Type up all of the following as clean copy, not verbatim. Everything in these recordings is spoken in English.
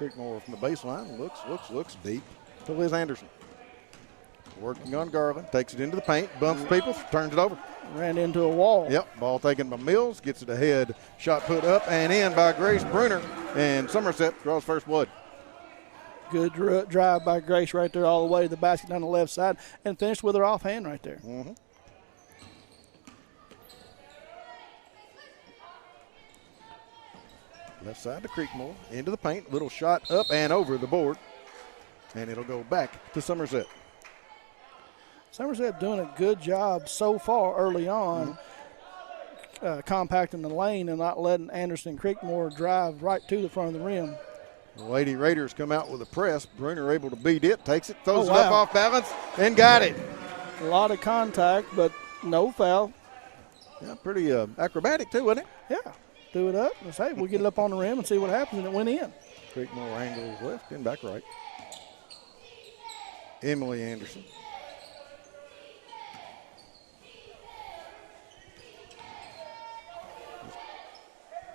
Creekmore from the baseline. Looks deep to Liz Anderson. Working on Garland. Takes it into the paint. Bumps people. Turns it over. Ran into a wall. Yep. Ball taken by Mills. Gets it ahead. Shot put up and in by Grace Bruner. And Somerset draws first blood. Good drive by Grace right there all the way to the basket down the left side and finished with her offhand right there. Mm-hmm. Left side to Creekmore. Into the paint. Little shot up and over the board. And it'll go back to Somerset. Somerset doing a good job so far early on, compacting the lane and not letting Anderson Creekmore drive right to the front of the rim. The Lady Raiders come out with a press. Bruner able to beat it, takes it, throws it up off balance, and got it. A lot of contact, but no foul. Yeah, pretty acrobatic too, wasn't it? Yeah, do it up. Let's say we'll get it up on the rim and see what happens, and it went in. Creekmore angles left and back right. Emily Anderson.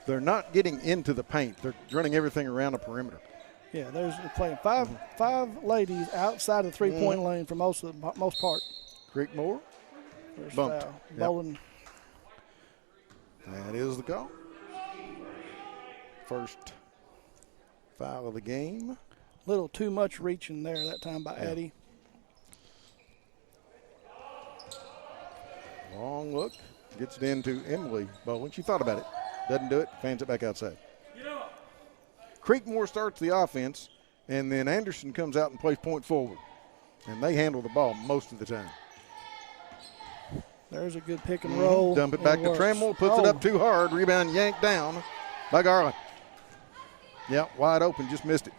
They're not getting into the paint. They're running everything around the perimeter. Yeah, there's playing five ladies outside the three-point lane for most part. Creekmore bumped. Bowling. That is the call. First foul of the game. Little too much reaching there that time by Eddie. Long look. Gets it into Emily Bowen. She thought about it. Doesn't do it, fans it back outside. Creekmore starts the offense, and then Anderson comes out and plays point forward. And they handle the ball most of the time. There's a good pick and roll. Dump it back to Trammell, puts it up too hard. Rebound yanked down by Garland. Yep, wide open, just missed it.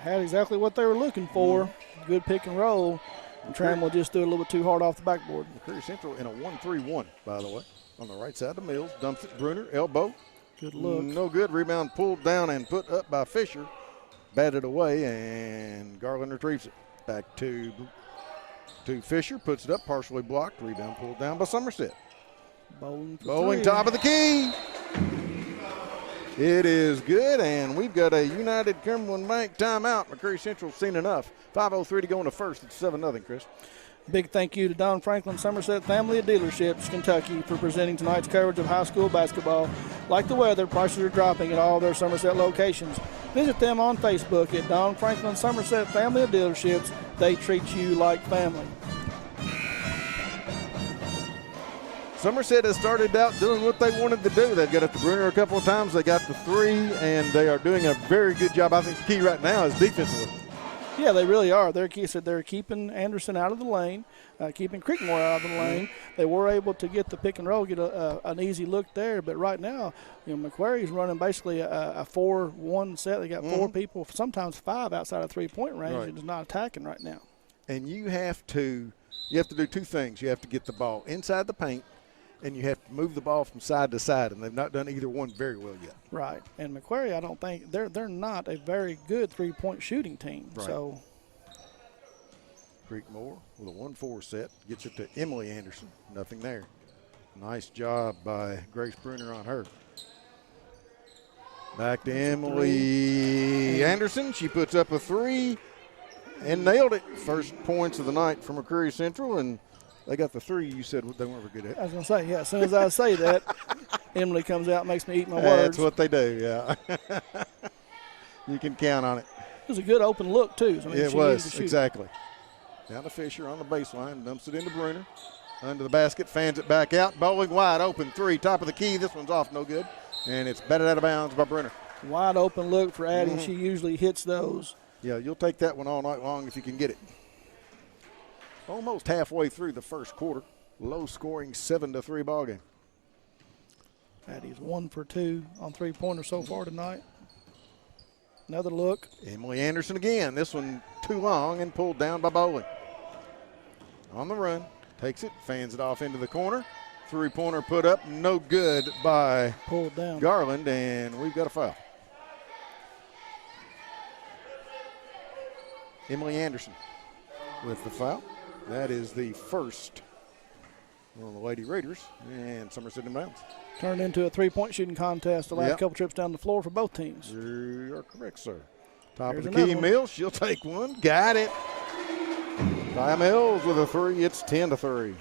Had exactly what they were looking for. Good pick and roll. And Trammell just threw it a little bit too hard off the backboard. McCreary Central in a 1-3-1, by the way. On the right side to Mills, dumps it, Bruner, elbow. Good look. No good, rebound pulled down and put up by Fisher. Batted away, and Garland retrieves it. Back to Fisher, puts it up, partially blocked, rebound pulled down by Somerset. Bowling top of the key. It is good, and we've got a United Cumberland Bank timeout. McCreary Central's seen enough. 5:03 to go in the first. It's 7-0, Chris. Big thank you to Don Franklin Somerset Family of Dealerships, Kentucky, for presenting tonight's coverage of high school basketball. Like the weather, prices are dropping at all their Somerset locations. Visit them on Facebook at Don Franklin Somerset Family of Dealerships. They treat you like family. Somerset has started out doing what they wanted to do. They've got it to Bruner a couple of times. They got the three, and they are doing a very good job. I think the key right now is defensively. Yeah, they really are. They're keeping Anderson out of the lane, keeping Creekmore out of the lane. They were able to get the pick and roll, get an easy look there. But right now, Macquarie's running basically a 4-1 set. They got four people, sometimes five outside of three-point range, and is not attacking right now. And you have to do two things. You have to get the ball inside the paint, and you have to move the ball from side to side, and they've not done either one very well yet. Right. And Macquarie, I don't think they're not a very good three-point shooting team. Right. So Creekmore with a 1-4 set gets it to Emily Anderson. Nothing there. Nice job by Grace Bruner on her. Back to Emily Anderson. She puts up a three and nailed it. First points of the night for McCreary Central, and they got the three you said they weren't very good at. I was going to say, yeah, as soon as I say that, Emily comes out and makes me eat my words. That's what they do, yeah. You can count on it. It was a good open look, too. So it was, exactly. Down to Fisher on the baseline, dumps it into Bruner. Under the basket, fans it back out. Bowling wide open three, top of the key. This one's off, no good. And it's batted out of bounds by Bruner. Wide open look for Addie. She usually hits those. Yeah, you'll take that one all night long if you can get it. Almost halfway through the first quarter. Low-scoring 7-3 ball game. Addie's 1 for 2 on three-pointers so far tonight. Another look. Emily Anderson again. This one too long and pulled down by Bowling. On the run. Takes it, fans it off into the corner. Three-pointer put up, no good by pulled down Garland, and we've got a foul. Emily Anderson with the foul. That is the first on the Lady Raiders, and Somerset in bounds. Turned into a three-point shooting contest the last Yep. couple trips down the floor for both teams. You are correct, sir. Top Here's of the key, another one. Mills. She'll take one. Got it. By Mills with a three. It's 10-3.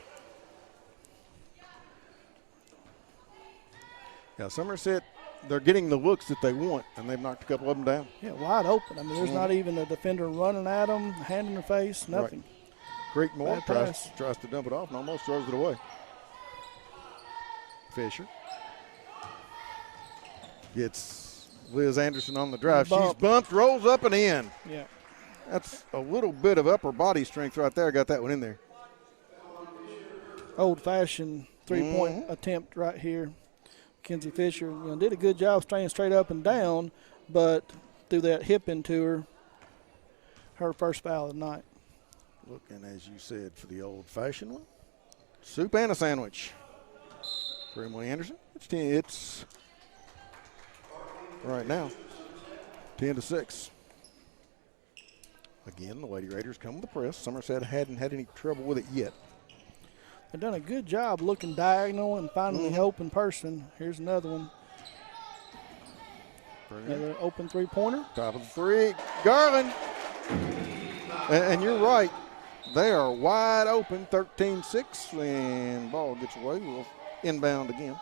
Yeah, Somerset, they're getting the looks that they want, and they've knocked a couple of them down. Yeah, wide open. I mean, there's not even a defender running at them, hand in their face, nothing. Creekmore Bad pass. tries to dump it off and almost throws it away. Fisher gets Liz Anderson on the drive. She's Bump. bumped, rolls up and in. Yeah. That's a little bit of upper body strength right there. Got that one in there. Old-fashioned three-point attempt right here. Mackenzie Fisher, did a good job staying straight up and down, but threw that hip into her first foul of the night. Looking, as you said, for the old-fashioned one. Soup and a sandwich for Emily Anderson. It's right now 10-6. Again, the Lady Raiders come with the press. Somerset hadn't had any trouble with it yet. They've done a good job looking diagonal and finding the open person. Here's another one. Another open three-pointer. Top of the three. Garland. And you're right. They are wide open, 13-6, and ball gets away. We'll inbound again.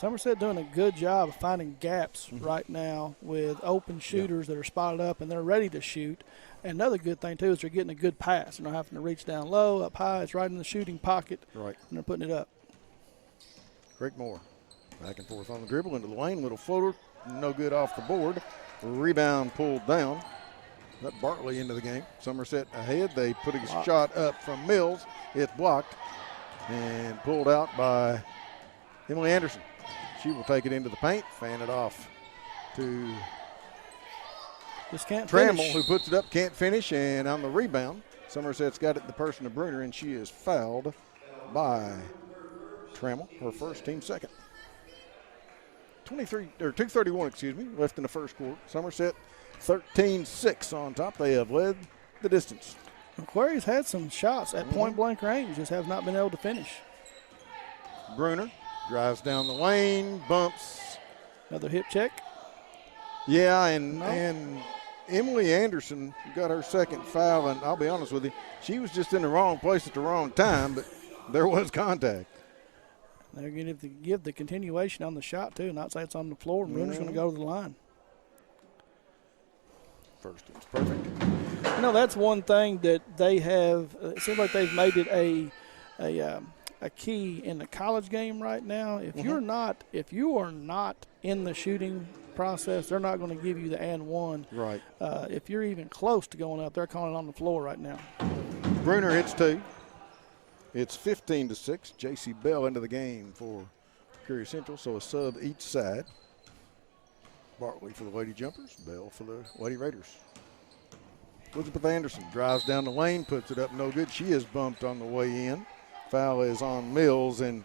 Somerset doing a good job of finding gaps right now with open shooters that are spotted up and they're ready to shoot. And another good thing, too, is they're getting a good pass. They're not having to reach down low, up high. It's right in the shooting pocket. Right. And they're putting it up. Creekmore back and forth on the dribble into the lane. Little floater, no good off the board. Rebound pulled down. Let Bartley into the game. Somerset ahead. They put a shot up from Mills. It's blocked and pulled out by Emily Anderson. She will take it into the paint, fan it off to Just can't Trammell, finish. who puts it up, can't finish, and on the rebound, Somerset's got it in the person of Bruner, and she is fouled by Trammell, her first, team second. 2:31, left in the first quarter. Somerset 13-6 on top. They have led the distance. Macquarie's had some shots at point-blank range, just have not been able to finish. Bruner drives down the lane, bumps. Another hip check. Yeah, and Emily Anderson got her second foul, and I'll be honest with you, she was just in the wrong place at the wrong time, but there was contact. They're going to give the continuation on the shot, too, not say it's on the floor, and Bruner's going to go to the line. First one's perfect. That's one thing that they have. It seems like they've made it a key in the college game right now. If you are not in the shooting process, they're not going to give you the and one. Right. If you're even close to going up, they're calling it on the floor right now. Bruner hits two. It's 15-6. J.C. Bell into the game for Curry Central, so a sub each side. Bartley for the Lady Jumpers, Bell for the Lady Raiders. Elizabeth Anderson drives down the lane, puts it up, no good. She is bumped on the way in. Foul is on Mills, and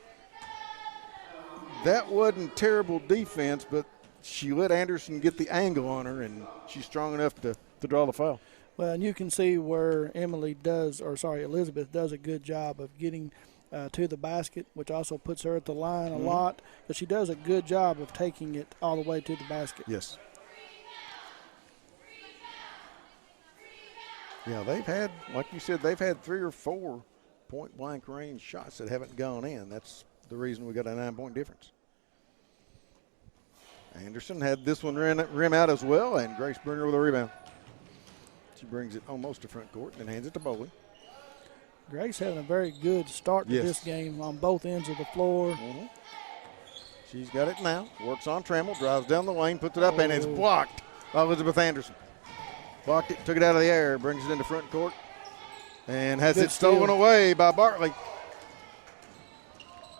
that wasn't terrible defense, but she let Anderson get the angle on her, and she's strong enough to draw the foul. Well, and you can see where Elizabeth does a good job of getting to the basket, which also puts her at the line a lot, but she does a good job of taking it all the way to the basket. Yes. Yeah, they've had, like you said, they've had 3 or 4 point-blank range shots that haven't gone in. That's the reason we got a 9-point difference. Anderson had this one rim out as well, and Grace Bruner with a rebound. She brings it almost to front court and hands it to Bowley. Grace having a very good start to this game on both ends of the floor. She's got it now. Works on Trammell, drives down the lane, puts it up, and it's blocked by Elizabeth Anderson. Blocked it, took it out of the air, brings it into front court, and has it stolen away by Bartley.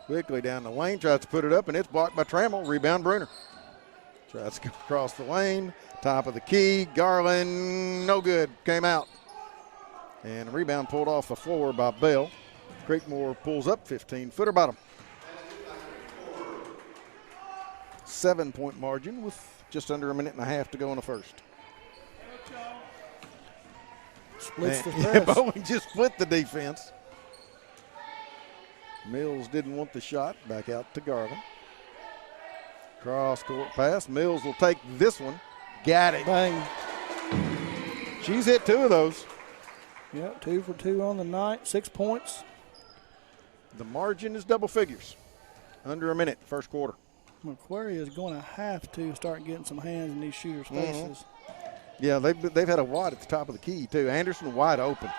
Quickly down the lane, tries to put it up, and it's blocked by Trammell. Rebound Bruner. Tries to go across the lane, top of the key. Garland, no good, came out. And a rebound pulled off the floor by Bell. Creekmore pulls up 15-footer bottom. 7-point margin with just under a minute and a half to go in the first. Splits the Yeah, press. Bowen just split the defense. Mills didn't want the shot. Back out to Garland. Cross-court pass. Mills will take this one. Got it. Bang. She's hit 2 of those. Yep, 2 for 2 on the night, 6 points. The margin is double figures. Under a minute, first quarter. McQuarrie is going to have to start getting some hands in these shooters' faces. Yeah, they've had a wide at the top of the key, too. Anderson wide open.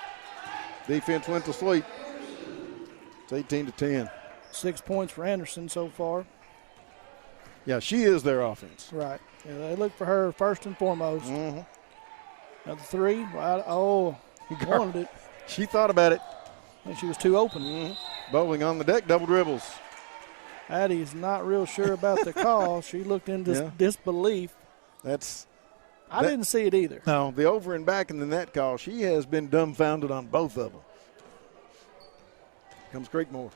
Defense went to sleep. It's 18-10. 6 points for Anderson so far. Yeah, she is their offense. Right. Yeah, they look for her first and foremost. Another 3. Right. Oh, he wanted it. She thought about it. And she was too open. Bowling on the deck, double dribbles. Addie's not real sure about the call. She looked in disbelief. I didn't see it either. No, the over and back and the net call, she has been dumbfounded on both of them. Comes Creekmore.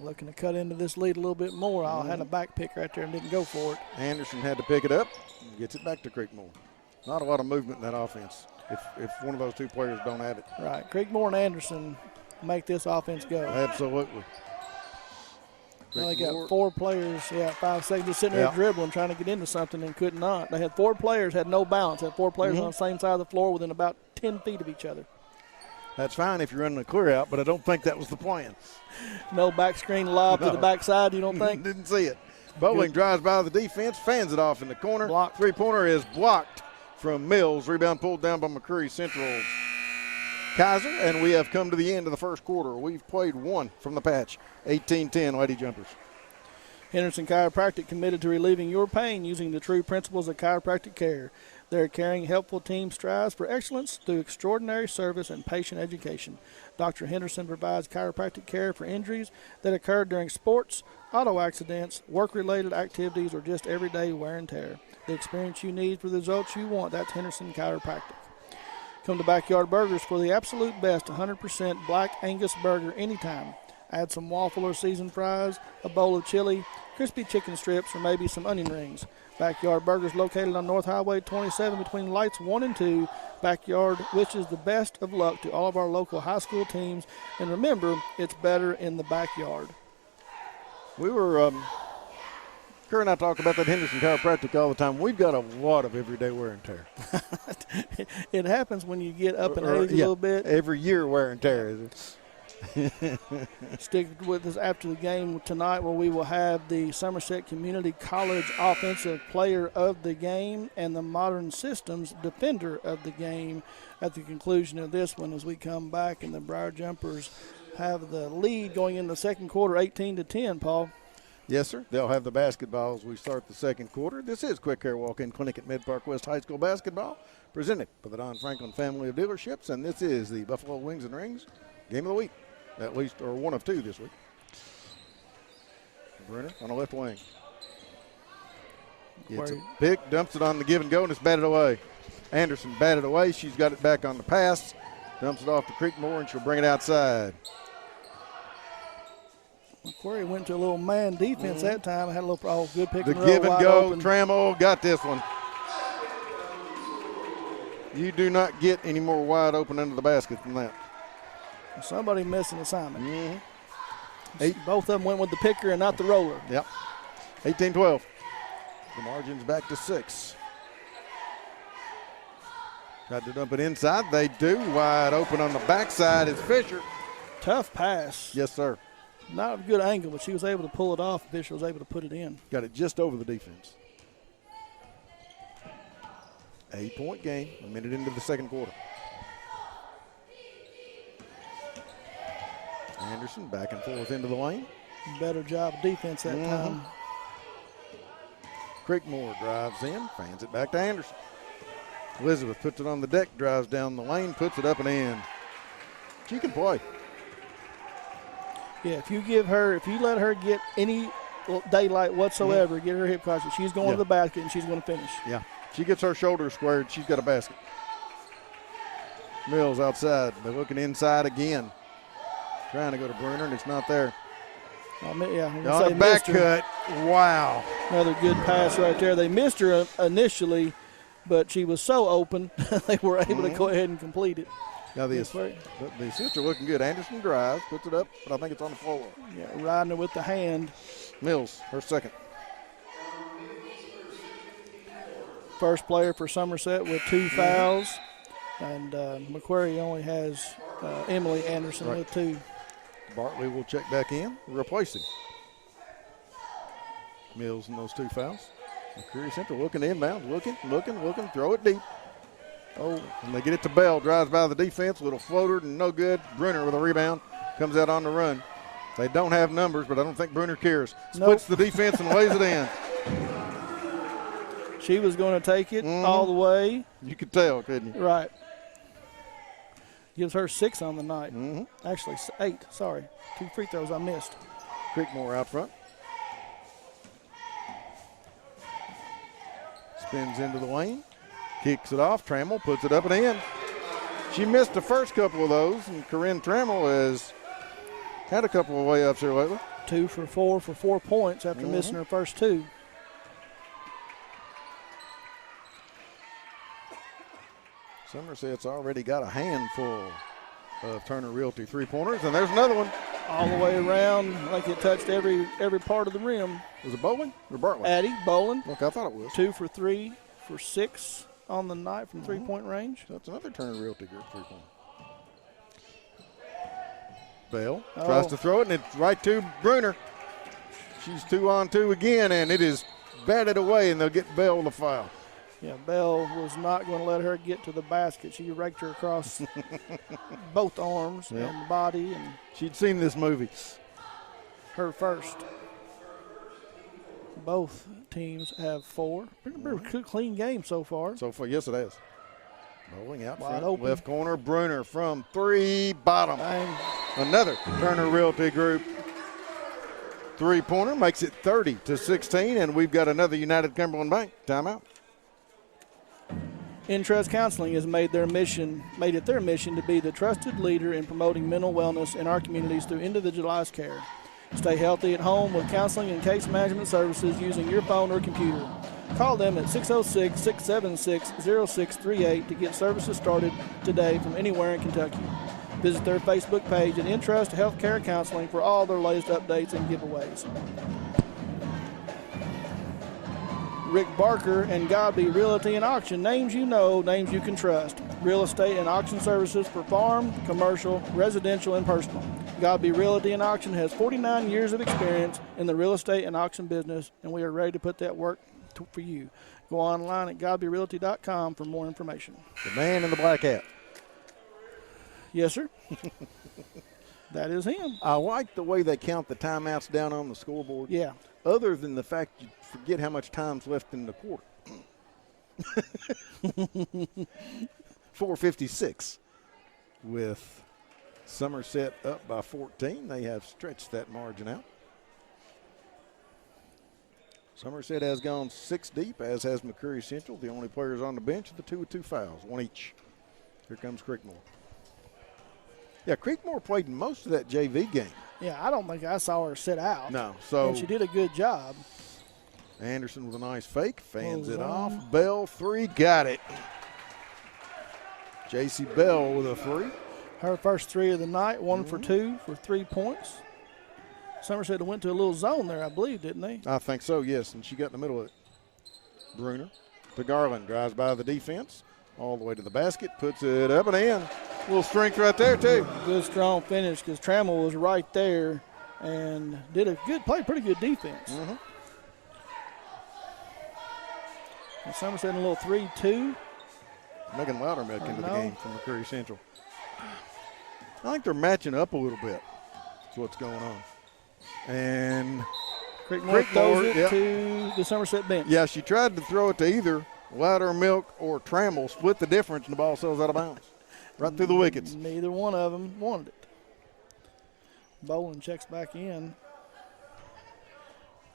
Looking to cut into this lead a little bit more. I had a back pick right there and didn't go for it. Anderson had to pick it up and gets it back to Creekmore. Not a lot of movement in that offense if one of those 2 players don't have it. Right. Creekmore and Anderson make this offense go. Absolutely. Now they got 4 players, 5 seconds, just sitting there dribbling, trying to get into something and could not. They had 4 players, had no balance, had 4 players on the same side of the floor within about 10 feet of each other. That's fine if you're running a clear out, but I don't think that was the plan. No back screen lob to the backside, you don't think? Didn't see it. Bowling drives by the defense, fans it off in the corner. Blocked. 3-pointer is blocked from Mills. Rebound pulled down by McCreary Central Kaiser, and we have come to the end of the first quarter. We've played 1 from the patch, 18-10 Lady Jumpers. Henderson Chiropractic committed to relieving your pain using the true principles of chiropractic care. Their caring, helpful team strives for excellence through extraordinary service and patient education. Dr. Henderson provides chiropractic care for injuries that occur during sports, auto accidents, work-related activities, or just everyday wear and tear. The experience you need for the results you want, that's Henderson Chiropractic. Come to Backyard Burgers for the absolute best 100% Black Angus burger anytime. Add some waffle or seasoned fries, a bowl of chili, crispy chicken strips, or maybe some onion rings. Backyard Burgers located on North Highway 27 between lights 1 and 2. Backyard wishes the best of luck to all of our local high school teams. And remember, it's better in the backyard. We were, Kerr and I talk about that Henderson Chiropractic all the time. We've got a lot of everyday wear and tear. It happens when you get up in age a little bit. Every year wear and tear, is it? Stick with us after the game tonight, where we will have the Somerset Community College Offensive Player of the Game and the Modern Systems Defender of the Game at the conclusion of this one, as we come back and the Briar Jumpers have the lead going in the second quarter, 18-10, Paul. Yes, sir. They'll have the basketball as we start the second quarter. This is Quick Care Walk-In Clinic at Mid-Park West High School Basketball, presented by the Don Franklin family of dealerships, and this is the Buffalo Wings and Rings Game of the Week. At least, or 1 of 2 this week. Brenner on the left wing. Gets a pick, dumps it on the give and go, and it's batted away. Anderson batted away. She's got it back on the pass. Dumps it off to Creekmore, and she'll bring it outside. McQuarrie went to a little man defense that time. Had a little good pick and roll. The give and go. Open. Trammell got this one. You do not get any more wide open under the basket than that. Somebody missed an assignment. Both of them went with the picker and not the roller. Yep. 18-12. The margin's back to 6. Tried to dump it inside. They do. Wide open on the backside is Fisher. Tough pass. Yes, sir. Not a good angle, but she was able to pull it off. Fisher was able to put it in. Got it just over the defense. 8-point game. A minute into the second quarter. Anderson back and forth into the lane. Better job of defense that time. Creekmore drives in, fans it back to Anderson. Elizabeth puts it on the deck, drives down the lane, puts it up and in. She can play. Yeah, if you let her get any daylight whatsoever, get her hip cautious, she's going to the basket and she's going to finish. Yeah, she gets her shoulders squared, she's got a basket. Mills outside, they're looking inside again. Trying to go to Bruner, and it's not there. On a back cut. Wow. Another good pass right there. They missed her initially, but she was so open they were able to go ahead and complete it. Now the assists are looking good. Anderson drives, puts it up, but I think it's on the floor. Yeah, riding it with the hand. Mills, her second. First player for Somerset with 2 fouls. And McQuarrie only has Emily Anderson with 2. Bartley will check back in, replacing Mills in those 2 fouls. McCreary Central looking inbound, looking, throw it deep. Oh, and they get it to Bell, drives by the defense, little floater, and no good. Brunner with a rebound, comes out on the run. They don't have numbers, but I don't think Brunner cares. Splits the defense and lays it in. She was going to take it all the way. You could tell, couldn't you? Right. Gives her 6 on the night. Actually, 8, sorry. 2 free throws I missed. Creekmore out front. Spins into the lane. Kicks it off. Trammell puts it up and in. She missed the first couple of those, and Corinne Trammell has had a couple of layups here lately. 2 for 4 for 4 points after missing her first 2. Somerset's already got a handful of Turner Realty 3-pointers, and there's another one. All the way around, like it touched every part of the rim. Was it Bowling or Bartlett? Addie, Bowling. Look, I thought it was. 2 for 3 for 6 on the night from 3-point range. So that's another Turner Realty group 3-point. Bell tries to throw it, and it's right to Brunner. She's 2-on-2 again, and it is batted away, and they'll get Bell the foul. Yeah, Bell was not going to let her get to the basket. She raked her across both arms and the body. And she'd seen this movie. Her first. Both teams have 4. Pretty clean game so far. So far, yes, it has. Bowling out wide front, open. Left corner, Brunner from 3, bottom. Bang. Another Turner Realty Group 3-pointer makes it 30-16, and we've got another United Cumberland Bank timeout. Intrust Counseling has made it their mission to be the trusted leader in promoting mental wellness in our communities through individualized care. Stay healthy at home with counseling and case management services using your phone or computer. Call them at 606-676-0638 to get services started today from anywhere in Kentucky. Visit their Facebook page at Intrust Healthcare Counseling for all their latest updates and giveaways. Rick Barker and Godby Realty and Auction, names you know, names you can trust. Real estate and auction services for farm, commercial, residential, and personal. Godby Realty and Auction has 49 years of experience in the real estate and auction business, and we are ready to put that work for you. Go online at godbyrealty.com for more information. The man in the black hat. Yes, sir. That is him. I like the way they count the timeouts down on the scoreboard. Yeah. Other than the fact you forget how much time's left in the quarter. 4:56 with Somerset up by 14. They have stretched that margin out. Somerset has gone 6 deep, as has McCreary Central. The only players on the bench are the 2 with 2 fouls, 1 each. Here comes Creekmore. Yeah, Creekmore played most of that JV game. Yeah, I don't think I saw her sit out. No, so and she did a good job. Anderson with a nice fake, fans it off. Bell 3, got it. J.C. Bell with a 3. Her first 3 of the night, 1 for 2 for 3 points. Somerset went to a little zone there, I believe, didn't they? I think so, yes, and she got in the middle of it. Brunner to Garland, drives by the defense, all the way to the basket, puts it up and in. A little strength right there, too. Good, strong finish because Trammell was right there and did a good play, pretty good defense. And Somerset in a little 3-2. Megan Loudermilk into the game from McCreary Central. I think they're matching up a little bit. That's what's going on. And Creekmore throws it to the Somerset bench. Yeah, she tried to throw it to either Loudermilk or Trammell, split the difference, and the ball sails out of bounds. Right through the wickets. Neither one of them wanted it. Bowling checks back in.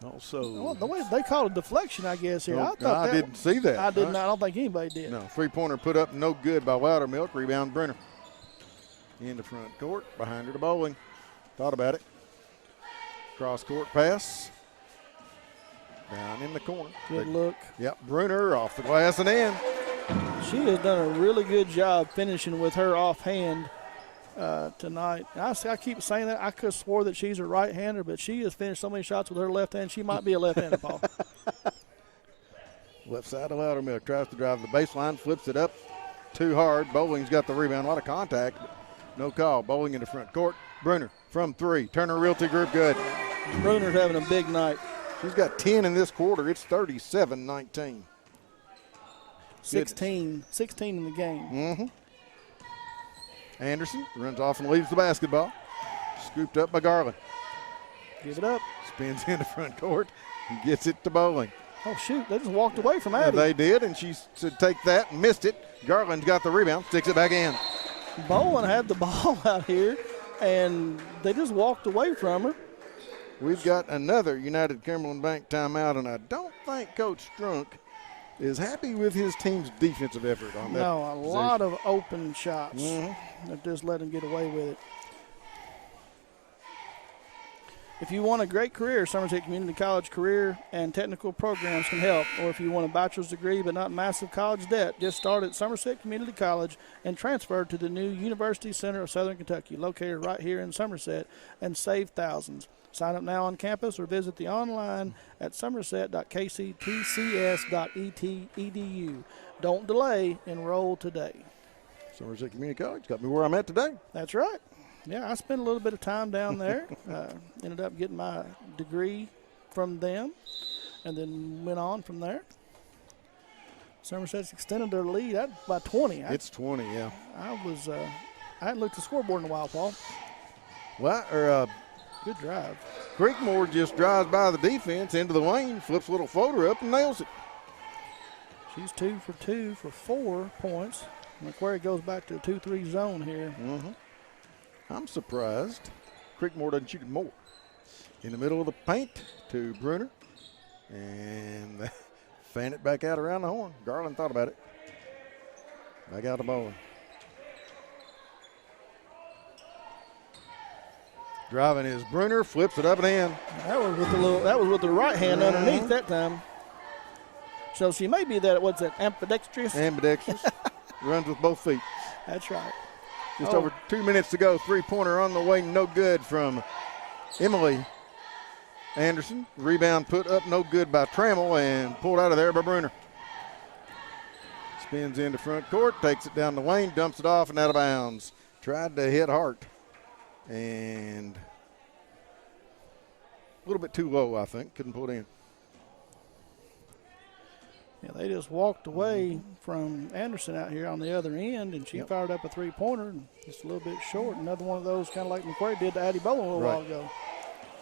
Also, well, the way they called a deflection, I guess, here. I didn't see that. I did not. I don't think anybody did. No, 3-pointer put up no good by Loudermilk. Rebound Brunner. In the front court, behind her to Bowling. Thought about it. Cross court pass. Down in the corner. Good look. Yep, Brunner off the glass and in. She has done a really good job finishing with her offhand tonight. I keep saying that. I could have swore that she's a right-hander, but she has finished so many shots with her left hand, she might be a left-hander, Paul. Left side of Loudermilk tries to drive the baseline, flips it up too hard. Bowling's got the rebound. A lot of contact, but no call. Bowling in the front court. Bruner from 3. Turner Realty Group good. Bruner's having a big night. She's got 10 in this quarter. It's 37-19. 16 in the game. Anderson runs off and leaves the basketball. Scooped up by Garland. Give it up. Spins in the front court and gets it to Bowling. Oh, shoot. They just walked away from Addie. They did, and she said take that and missed it. Garland's got the rebound, sticks it back in. Bowling had the ball out here, and they just walked away from her. We've got another United Cumberland Bank timeout, and I don't think Coach Strunk is happy with his team's defensive effort on that. No, a lot of open shots. They just let him get away with it. If you want a great career, Somerset Community College career and technical programs can help. Or if you want a bachelor's degree but not massive college debt, just start at Somerset Community College and transfer to the new University Center of Southern Kentucky, located right here in Somerset, and save thousands. Sign up now on campus or visit the online at somerset.kctcs.edu. Don't delay, enroll today. Somerset Community College got me where I'm at today. That's right. Yeah, I spent a little bit of time down there. Ended up getting my degree from them and then went on from there. Somerset's extended their lead by 20. It's 20, yeah. I hadn't looked at the scoreboard in a while, Paul. Good drive. Creekmore just drives by the defense into the lane, flips a little floater up and nails it. She's 2 for 2 for 4 points. McQuarrie goes back to the 2-3 zone here. I'm surprised Creekmore doesn't shoot it more. In the middle of the paint to Bruner. And fan it back out around the horn. Garland thought about it. Back out the Bowling. Driving is Bruner, flips it up and in. That was with the right hand underneath that time. So she may be that, what's that, ambidextrous? Ambidextrous. Runs with both feet. That's right. Just over 2 minutes to go. Three-pointer on the way, no good from Emily Anderson. Rebound put up, no good by Trammell, and pulled out of there by Bruner. Spins into front court, takes it down the lane, dumps it off and out of bounds. Tried to hit Hart. And a little bit too low, I think. Couldn't pull it in. Yeah, they just walked away from Anderson out here on the other end, and she fired up a three-pointer, and just a little bit short. Another one of those kind of like McQuarrie did to Addie Bowling a little while ago.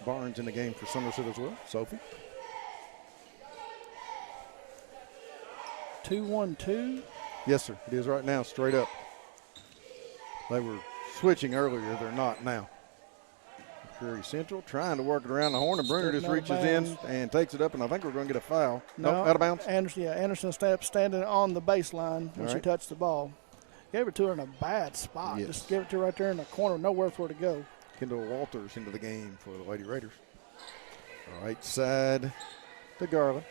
Barnes in the game for Somerset as well. Sophie. 2-1-2. Yes, sir. It is right now, straight up. They were switching earlier. They're not now. Prairie Central trying to work it around the horn, and Bruner just reaches in and takes it up, and I think we're going to get a foul. No, out of bounds. Anderson standing on the baseline when she touched the ball. Gave it to her in a bad spot. Yes. Just gave it to her right there in the corner, nowhere for her to go. Kendall Walters into the game for the Lady Raiders. Right side to Garland.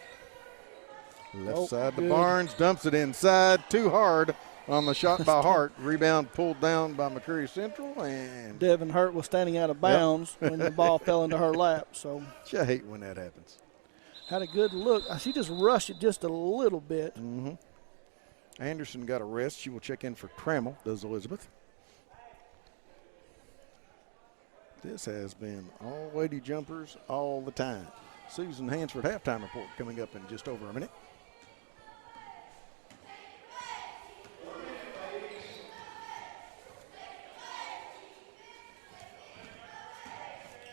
Left side to Barnes, dumps it inside, too hard on the shot by Hart. Rebound pulled down by McCreary Central, and Devin Hurt was standing out of bounds when the ball fell into her lap. So I hate when that happens. Had a good look. She just rushed it just a little bit. Anderson got a rest. She will check in for Trammell, does Elizabeth. This has been all lady jumpers all the time. Susan Hansford halftime report coming up in just over a minute.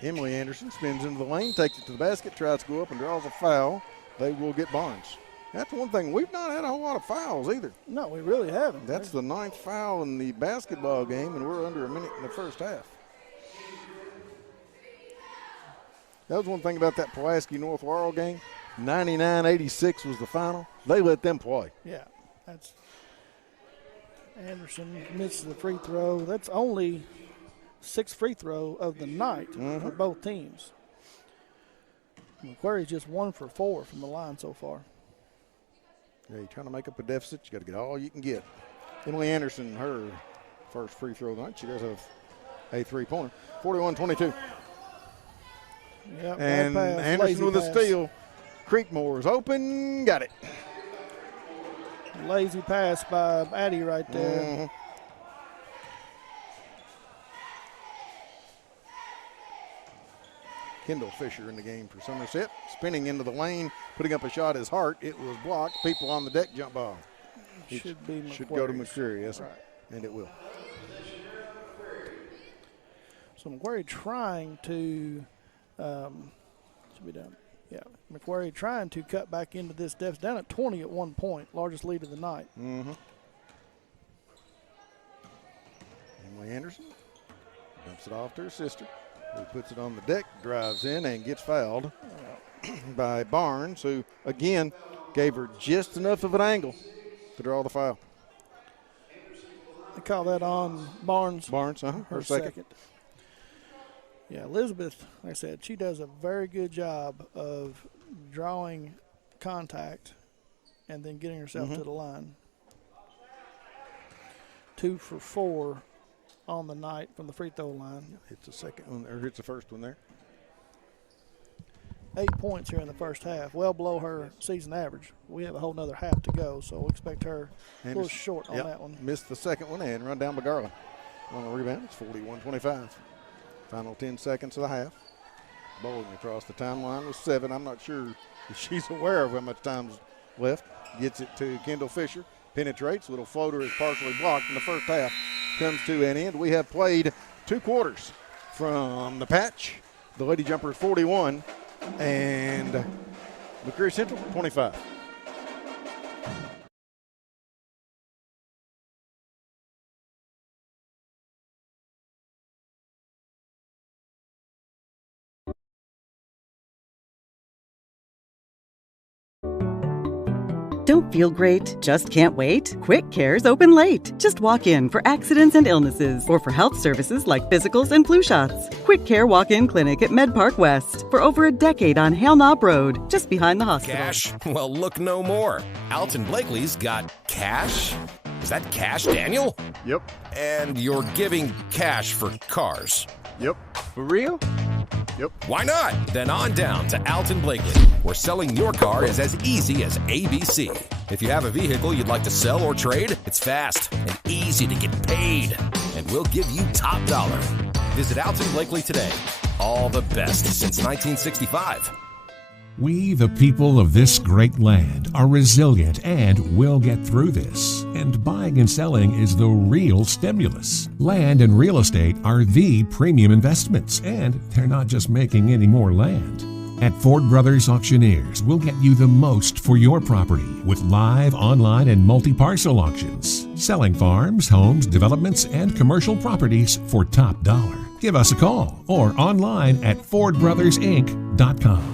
Emily Anderson spins into the lane, takes it to the basket, tries to go up and draws a foul. They will get Barnes. That's one thing. We've not had a whole lot of fouls either. No, we really haven't. That's the 9th foul in the basketball game, and we're under a minute in the first half. That was one thing about that Pulaski North Laurel game. 99-86 was the final. They let them play. Yeah, that's Anderson misses the free throw. That's only 6th free throw of the night for both teams. McQuarrie's just 1 for 4 from the line so far. Yeah, you're trying to make up a deficit. You got to get all you can get. Emily Anderson, her first free throw of the night. She does have a three-pointer. 41-22. Yep, And pass, Anderson with pass. a steal. Creekmore is open. Got it. Lazy pass by Addie right there. Mm-hmm. Kendall Fisher in the game for Somerset. Spinning into the lane, putting up a shot is Hart. It was blocked. People on the deck jump ball. Should be McQuarrie. Should go to McCreary, yes, right. And it will. So McQuarrie trying to, should be done. Yeah, McQuarrie trying to cut back into this deficit. Down at 20 at 1 point, largest lead of the night. Mm-hmm. Emily Anderson dumps it off to her sister, who puts it on the deck, drives in, and gets fouled by Barnes, who, again, gave her just enough of an angle to draw the foul. They call that on Barnes. Barnes, her second. Yeah, Elizabeth, like I said, she does a very good job of drawing contact and then getting herself to the line. 2 for 4 on the night from the free throw line. Hits the second one, or hits the first one there. 8 points here in the first half, well below her season average. We have a whole nother half to go, so we'll expect her a little short on that one. Missed the second one and run down by Garland. On the rebound, it's 41-25. Final 10 seconds of the half. Bowling across the timeline with 7. I'm not sure if she's aware of how much time's left. Gets it to Kendall Fisher. Penetrates. Little floater is partially blocked in the first half. Comes to an end. We have played 2 quarters from the patch. The Lady Jumpers 41 and McCreary Central 25. Don't feel great? Just can't wait? Quick Care's open late. Just walk in for accidents and illnesses or for health services like physicals and flu shots. Quick Care Walk-In Clinic at Med Park West for over a decade on Hale Knob Road, just behind the hospital. Cash? Well, look no more. Alton Blakely's got cash? Is that cash, Daniel? Yep. And you're giving cash for cars? Yep. For real? Yep. Why not? Then on down to Alton Blakely, where selling your car is as easy as ABC. If you have a vehicle you'd like to sell or trade, it's fast and easy to get paid. And we'll give you top dollar. Visit Alton Blakely today. All the best since 1965. We, the people of this great land, are resilient and will get through this. And buying and selling is the real stimulus. Land and real estate are the premium investments, and they're not just making any more land. At Ford Brothers Auctioneers, we'll get you the most for your property with live, online, and multi-parcel auctions. Selling farms, homes, developments, and commercial properties for top dollar. Give us a call or online at FordBrothersInc.com.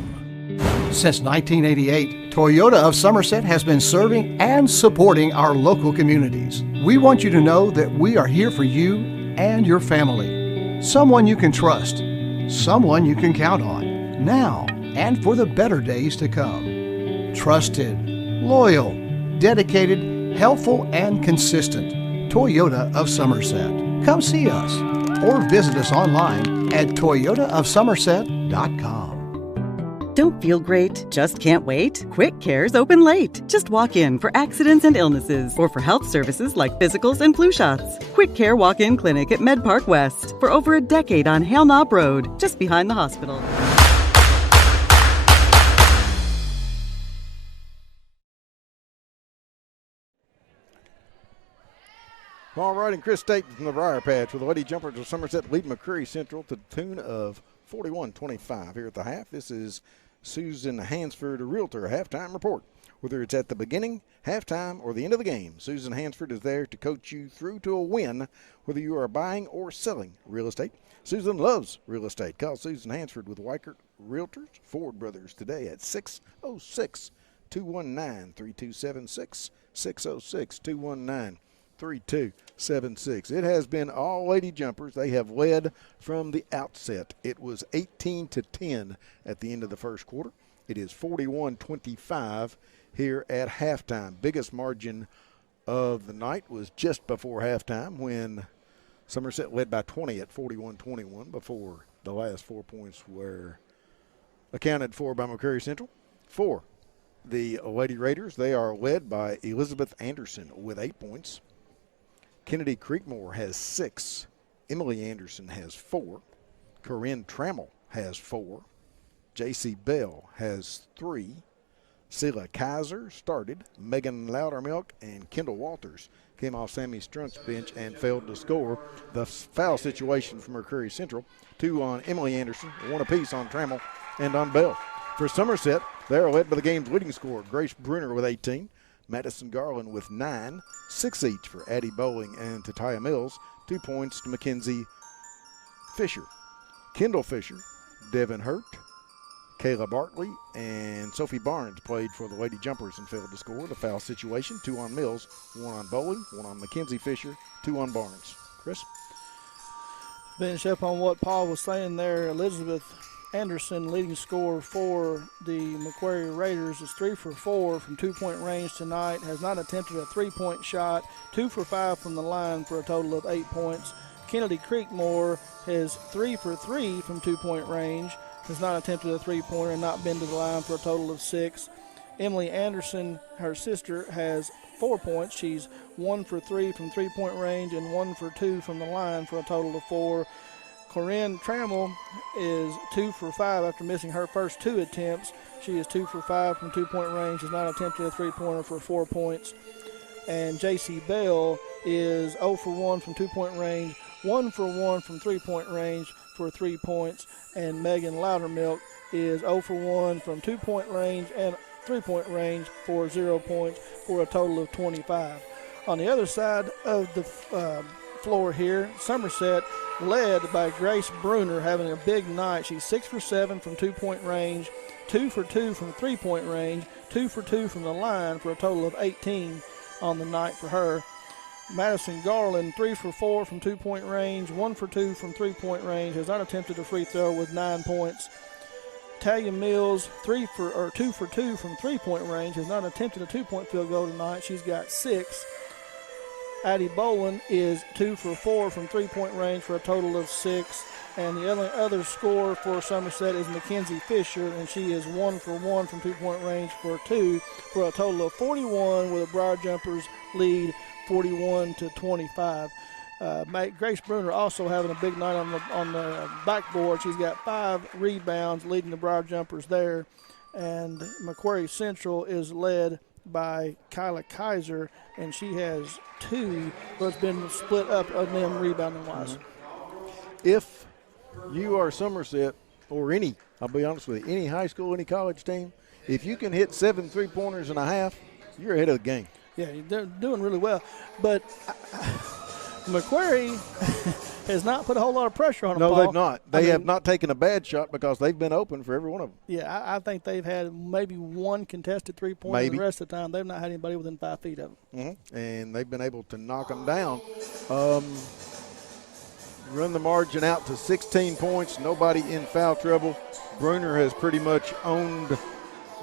Since 1988, Toyota of Somerset has been serving and supporting our local communities. We want you to know that we are here for you and your family. Someone you can trust, someone you can count on, now and for the better days to come. Trusted, loyal, dedicated, helpful, and consistent. Toyota of Somerset. Come see us or visit us online at toyotaofsomerset.com. Don't feel great? Just can't wait? Quick Care's open late. Just walk in for accidents and illnesses or for health services like physicals and flu shots. Quick Care Walk-In Clinic at Med Park West for over a decade on Hale Knob Road, just behind the hospital. All right, and Chris Staten from the Briar Patch with the Lady Jumpers of Somerset leading McCreary Central to the tune of 41-25 here at the half. This is Susan Hansford, a Realtor halftime report. Whether it's at the beginning, halftime, or the end of the game, Susan Hansford is there to coach you through to a win, whether you are buying or selling real estate. Susan loves real estate. Call Susan Hansford with Weichert Realtors, Ford Brothers today at 606-219-3276, 606-219-3276. It has been all Lady Jumpers. They have led from the outset. It was 18-10 at the end of the first quarter. It is 41-25 here at halftime. Biggest margin of the night was just before halftime when Somerset led by 20 at 41-21 before the last 4 points were accounted for by McCrary Central. For the Lady Raiders, they are led by Elizabeth Anderson with 8 points. Kennedy Creekmore has 6. Emily Anderson has 4. Corinne Trammell has 4. J.C. Bell has 3. Sela Kaiser started. Megan Loudermilk and Kendall Walters came off Sammy Strunk's bench and failed to score. The foul situation for McCrary Central, 2 on Emily Anderson, 1 apiece on Trammell and on Bell. For Somerset, they are led by the game's leading scorer, Grace Bruner with 18, Madison Garland with 9, 6 each for Addie Bowling and Tataya Mills, 2 points to Mackenzie Fisher. Kendall Fisher, Devin Hurt, Kayla Bartley, and Sophie Barnes played for the Lady Jumpers and failed to score. The foul situation, 2 on Mills, 1 on Bowling, 1 on Mackenzie Fisher, 2 on Barnes. Chris? Finish up on what Paul was saying there. Elizabeth Anderson, leading scorer for the Macquarie Raiders, is 3 for 4 from 2-point range tonight. Has not attempted a 3-point shot. 2 for 5 from the line for a total of 8 points. Kennedy Creekmore has 3 for 3 from 2-point range. Has not attempted a 3-pointer and not been to the line for a total of 6. Emily Anderson, her sister, has 4 points. She's 1 for 3 from 3-point range and 1 for 2 from the line for a total of 4. Corinne Trammell is 2 for 5 after missing her first 2 attempts. She is 2 for 5 from 2-point range, has not attempted a 3-pointer for 4 points. And J.C. Bell is 0 for 1 from 2-point range, 1 for 1 from 3-point range for 3 points. And Megan Loudermilk is 0 for 1 from 2-point range and 3-point range for 0 points for a total of 25. On the other side of the floor here, Somerset led by Grace Bruner having a big night. She's 6 for 7 from 2-point range, 2 for 2 from 3-point range, 2 for 2 from the line for a total of 18 on the night for her. Madison Garland, 3 for 4 from 2-point range, 1 for 2 from 3-point range, has not attempted a free throw with 9 points. Talia Mills, 2 for 2 from 3-point range, has not attempted a 2-point field goal tonight. She's got 6. Addie Boland is 2 for 4 from 3-point range for a total of 6. And the other scorer for Somerset is Mackenzie Fisher, and she is 1 for 1 from 2-point range for 2 for a total of 41 with a Briar Jumpers lead 41-25. Grace Bruner also having a big night on the backboard. She's got 5 rebounds, leading the Briar Jumpers there. And Macquarie Central is led by Kyla Kaiser, and she has 2, but it's been split up of them rebounding-wise. If you are Somerset or I'll be honest with you, any high school, any college team, if you can hit 7 3-pointers and a half, you're ahead of the game. Yeah, they're doing really well. But Macquarie has not put a whole lot of pressure on them, No, Paul. they've not. They have not taken a bad shot because they've been open for every one of them. Yeah, I think they've had maybe 1 contested 3-pointer. Maybe. The rest of the time, they've not had anybody within 5 feet of them. Mm-hmm. And they've been able to knock them down. Run the margin out to 16 points. Nobody in foul trouble. Bruner has pretty much owned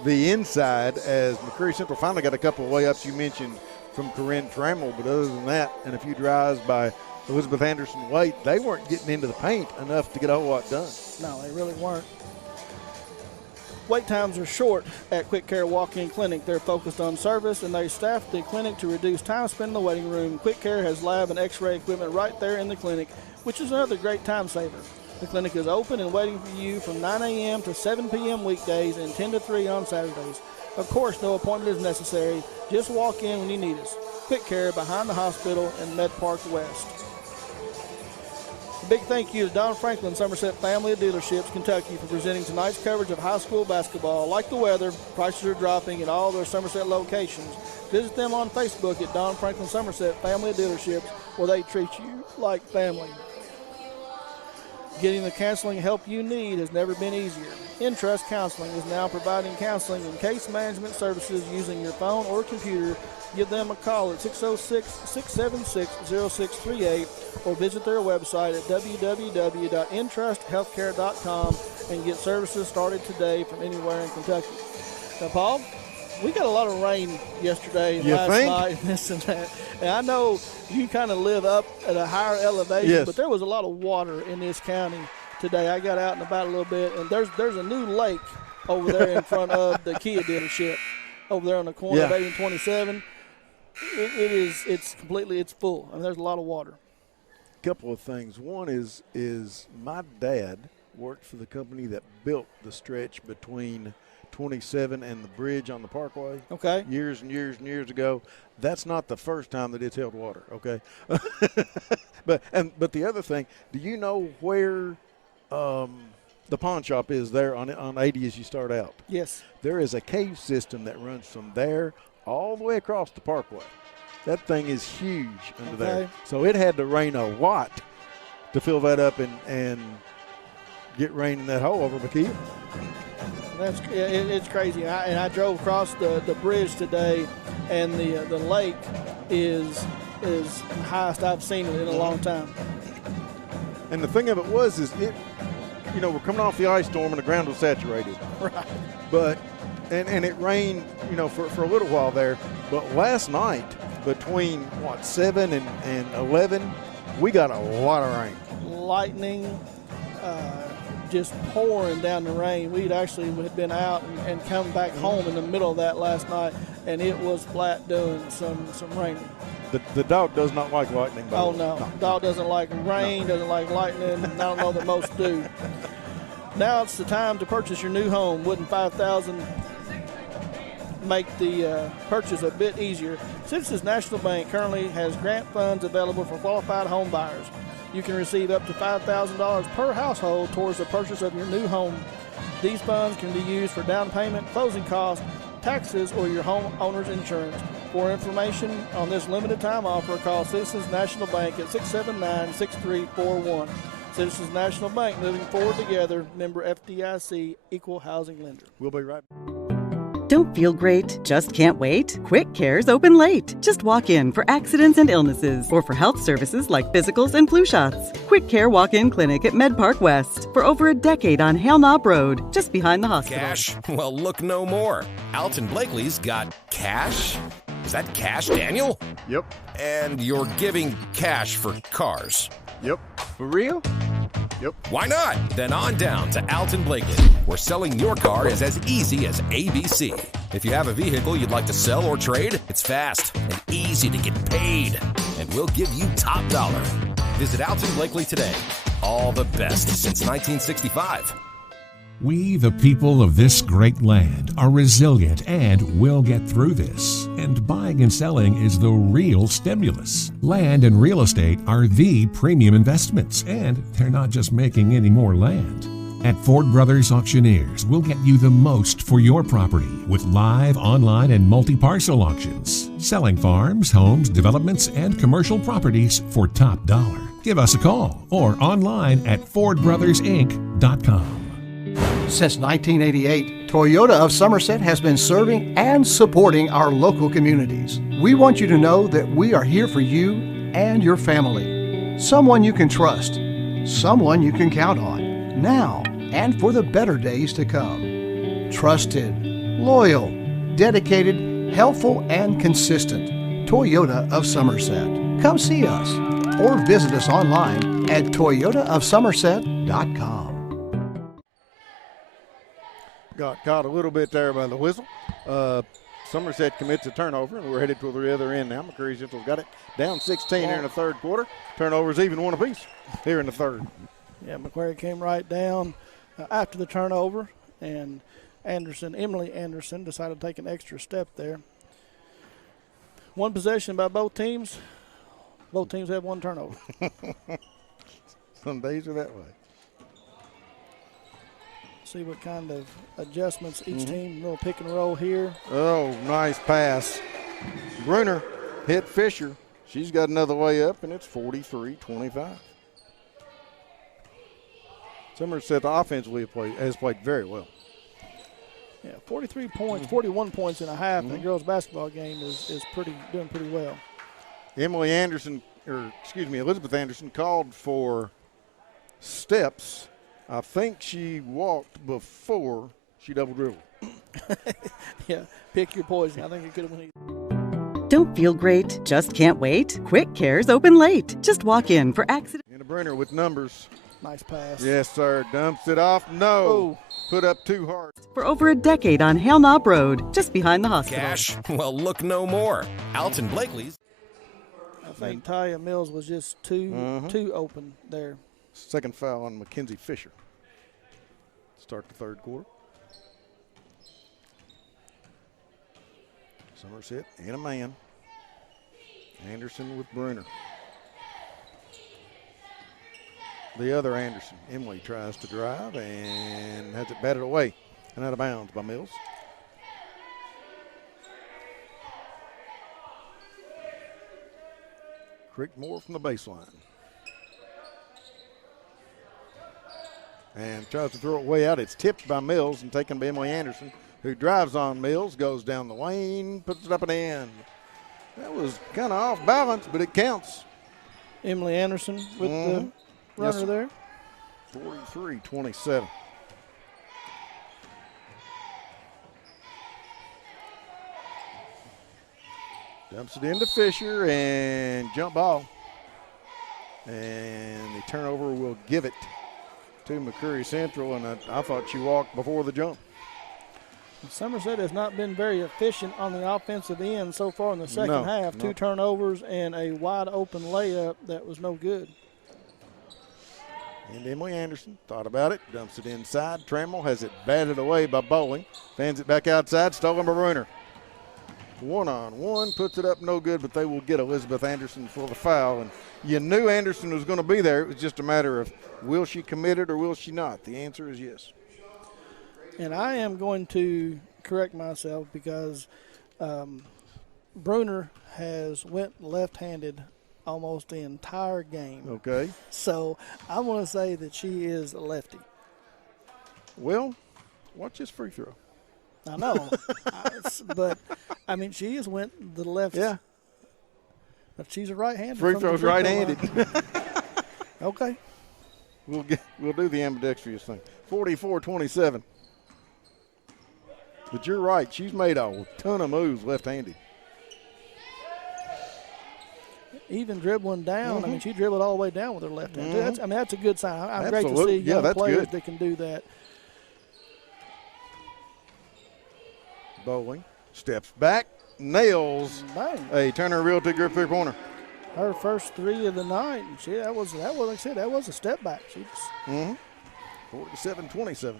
the inside as McCrary Central finally got a couple of layups you mentioned from Corinne Trammell, but other than that, and a few drives by Elizabeth Anderson White, they weren't getting into the paint enough to get a whole lot done. No, they really weren't. Wait times are short at Quick Care Walk-In Clinic. They're focused on service, and they staff the clinic to reduce time spent in the waiting room. Quick Care has lab and x-ray equipment right there in the clinic, which is another great time saver. The clinic is open and waiting for you from 9 a.m. to 7 p.m. weekdays and 10 to 3 on Saturdays. Of course, no appointment is necessary. Just walk in when you need us. Quick Care behind the hospital in Med Park West. A big thank you to Don Franklin Somerset Family of Dealerships, Kentucky, for presenting tonight's coverage of high school basketball. Like the weather, prices are dropping at all their Somerset locations. Visit them on Facebook at Don Franklin Somerset Family of Dealerships, where they treat you like family. Getting the counseling help you need has never been easier. Entrust Counseling is now providing counseling and case management services using your phone or computer. Give them a call at 606-676-0638 or visit their website at www.entrusthealthcare.com and get services started today from anywhere in Kentucky. Now, Paul, We got a lot of rain yesterday, You last think? night, and this and that. And I know you kind of live up at a higher elevation, Yes. but there was a lot of water in this county today. I got out and about a little bit, and there's a new lake over there in front of the Kia dealership, over there on the corner of Yeah. 8 and 27. It's full. I mean, there's a lot of water. Couple of things. One is my dad worked for the company that built the stretch between 27 and the bridge on the Parkway. Okay. Years and years and years ago. That's not the first time that it's held water. Okay. but the other thing, do you know where the pawn shop is there on 80 as you start out? Yes. There is a cave system that runs from there all the way across the Parkway. That thing is huge under there. So it had to rain a lot to fill that up and get rain in that hole over McKee. It's crazy. I drove across the bridge today, and the lake is the highest I've seen it in a long time. And the thing of it was it, we're coming off the ice storm and the ground was saturated. Right. But and it rained, for a little while there. But last night, between 7 and 11, we got a lot of rain. Lightning, just pouring down the rain. We'd actually had been out and come back home in the middle of that last night, and it was flat doing some raining. The dog does not like lightning. By Oh, the way. no. Dog doesn't like rain, doesn't like lightning. I don't know that most do. Now it's the time to purchase your new home. Wouldn't $5,000 make the purchase a bit easier? Citizens National Bank currently has grant funds available for qualified home buyers. You can receive up to $5,000 per household towards the purchase of your new home. These funds can be used for down payment, closing costs, taxes, or your homeowner's insurance. For information on this limited time offer, call Citizens National Bank at 679-6341. Citizens National Bank, moving forward together, member FDIC, equal housing lender. We'll be right back. Don't feel great? Just can't wait? Quick Care's open late. Just walk in for accidents and illnesses or for health services like physicals and flu shots. Quick Care Walk-In Clinic at Med Park West for over a decade on Hale Knob Road, just behind the hospital. Cash? Well, look no more. Alton Blakely's got cash? Is that cash, Daniel? Yep. And you're giving cash for cars? Yep. For real? Yep. Why not? Then on down to Alton Blakely, where selling your car is as easy as ABC. If you have a vehicle you'd like to sell or trade, it's fast and easy to get paid. And we'll give you top dollar. Visit Alton Blakely today. All the best since 1965. We, the people of this great land, are resilient and will get through this. And buying and selling is the real stimulus. Land and real estate are the premium investments, and they're not just making any more land. At Ford Brothers Auctioneers, we'll get you the most for your property with live, online, and multi-parcel auctions. Selling farms, homes, developments, and commercial properties for top dollar. Give us a call or online at FordBrothersInc.com. Since 1988, Toyota of Somerset has been serving and supporting our local communities. We want you to know that we are here for you and your family. Someone you can trust, someone you can count on, now and for the better days to come. Trusted, loyal, dedicated, helpful, and consistent. Toyota of Somerset. Come see us or visit us online at toyotaofsomerset.com. Got caught a little bit there by the whistle. Somerset commits a turnover, and we're headed to the other end now. McCreary Central's got it down 16 here in the third quarter. Turnovers even one apiece here in the third. Yeah, McQuarrie came right down after the turnover, and Emily Anderson decided to take an extra step there. One possession by both teams. Both teams have one turnover. Some days are that way. See what kind of adjustments each team, little pick and roll here. Oh, nice pass. Bruner hit Fisher. She's got another way up, and it's 43-25. Somerset offensively has played very well. Yeah, 43 points, 41 points in a half in the girls' basketball game is doing pretty well. Elizabeth Anderson called for steps. I think she walked before she double dribbled. Yeah, pick your poison. I think it could have went easy. Don't feel great? Just can't wait? Quick Care's open late. Just walk in for accident. And a Bruner with numbers. Nice pass. Yes, sir. Dumps it off. No. Oh. Put up too hard. For over a decade on Hale Knob Road, just behind the hospital. Cash? Well, look no more. Alton Blakely's. I think Taya Mills was just too open there. Second foul on Mackenzie Fisher. Start the third quarter. Somerset and a man. Anderson with Bruner. The other Anderson, Emily, tries to drive and has it batted away and out of bounds by Mills. Creekmore from the baseline. And tries to throw it way out. It's tipped by Mills and taken by Emily Anderson, who drives on Mills, goes down the lane, puts it up and in. That was kind of off balance, but it counts. Emily Anderson with the runner there. 43-27. Dumps it into Fisher and jump ball. And the turnover will give it to McCurry Central, and I thought she walked before the jump. Somerset has not been very efficient on the offensive end so far in the second half. No. 2 turnovers and a wide open layup that was no good. And Emily Anderson thought about it, dumps it inside. Trammell has it batted away by Bowling. Fans it back outside, stolen by Bruner. 1-on-1, puts it up, no good, but they will get Elizabeth Anderson for the foul. And you knew Anderson was going to be there. It was just a matter of will she commit it or will she not? The answer is yes. And I am going to correct myself because Bruner has went left-handed almost the entire game. Okay. So I want to say that she is a lefty. Well, watch this free throw. I know. But, I mean, she has went the left. Yeah. But she's a right-hander. Free throw's right-handed. Okay. We'll do the ambidextrous thing. 44-27. But you're right. She's made a ton of moves left-handed. Even dribbling down. I mean, she dribbled all the way down with her left hand. That's a good sign. I'm great to Absolutely. see young players good. that can do that. Bowling steps back, nails Bang. a Turner Realty grip three-pointer. Her first 3 of the night. And that was like I said, that was a step back. She just 47-27.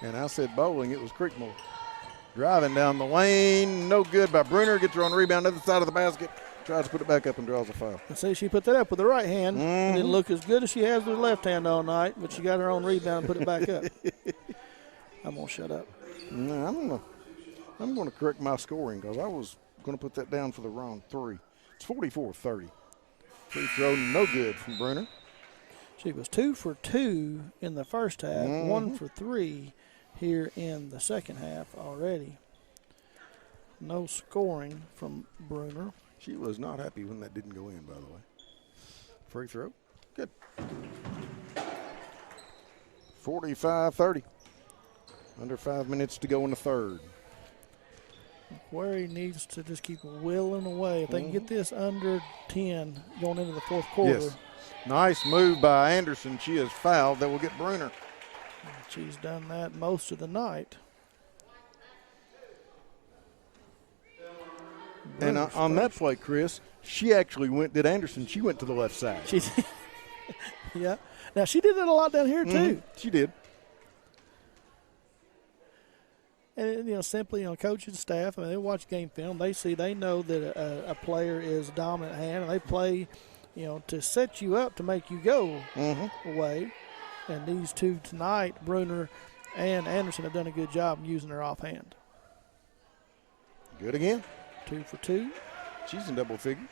And I said Bowling, it was Creekmore. Driving down the lane, no good by Bruner. Gets her on the rebound, other side of the basket. Tries to put it back up and draws a foul. I say she put that up with the right hand. Didn't look as good as she has with her left hand all night, but she got her own rebound and put it back up. I'm going to shut up. No, I'm going to correct my scoring because I was going to put that down for the wrong 3. It's 44-30. Free throw, no good from Bruner. She was 2 for 2 in the first half, 1 for 3 here in the second half already. No scoring from Bruner. She was not happy when that didn't go in, by the way. Free throw, good. 45-30. Under 5 minutes to go in the third. Macquarie needs to just keep willing away. If they can get this under 10 going into the fourth quarter. Yes. Nice move by Anderson. She is fouled. That will get Bruner. She's done that most of the night. And on that play, Chris, she actually did Anderson. She went to the left side. She did. Yeah. Now, she did that a lot down here, too. She did. And, simply, coaches, staff, they watch game film. They know that a player is a dominant hand, and they play, to set you up to make you go away. And these two tonight, Bruner and Anderson, have done a good job using their offhand. Good again. 2 for 2. She's in double figures.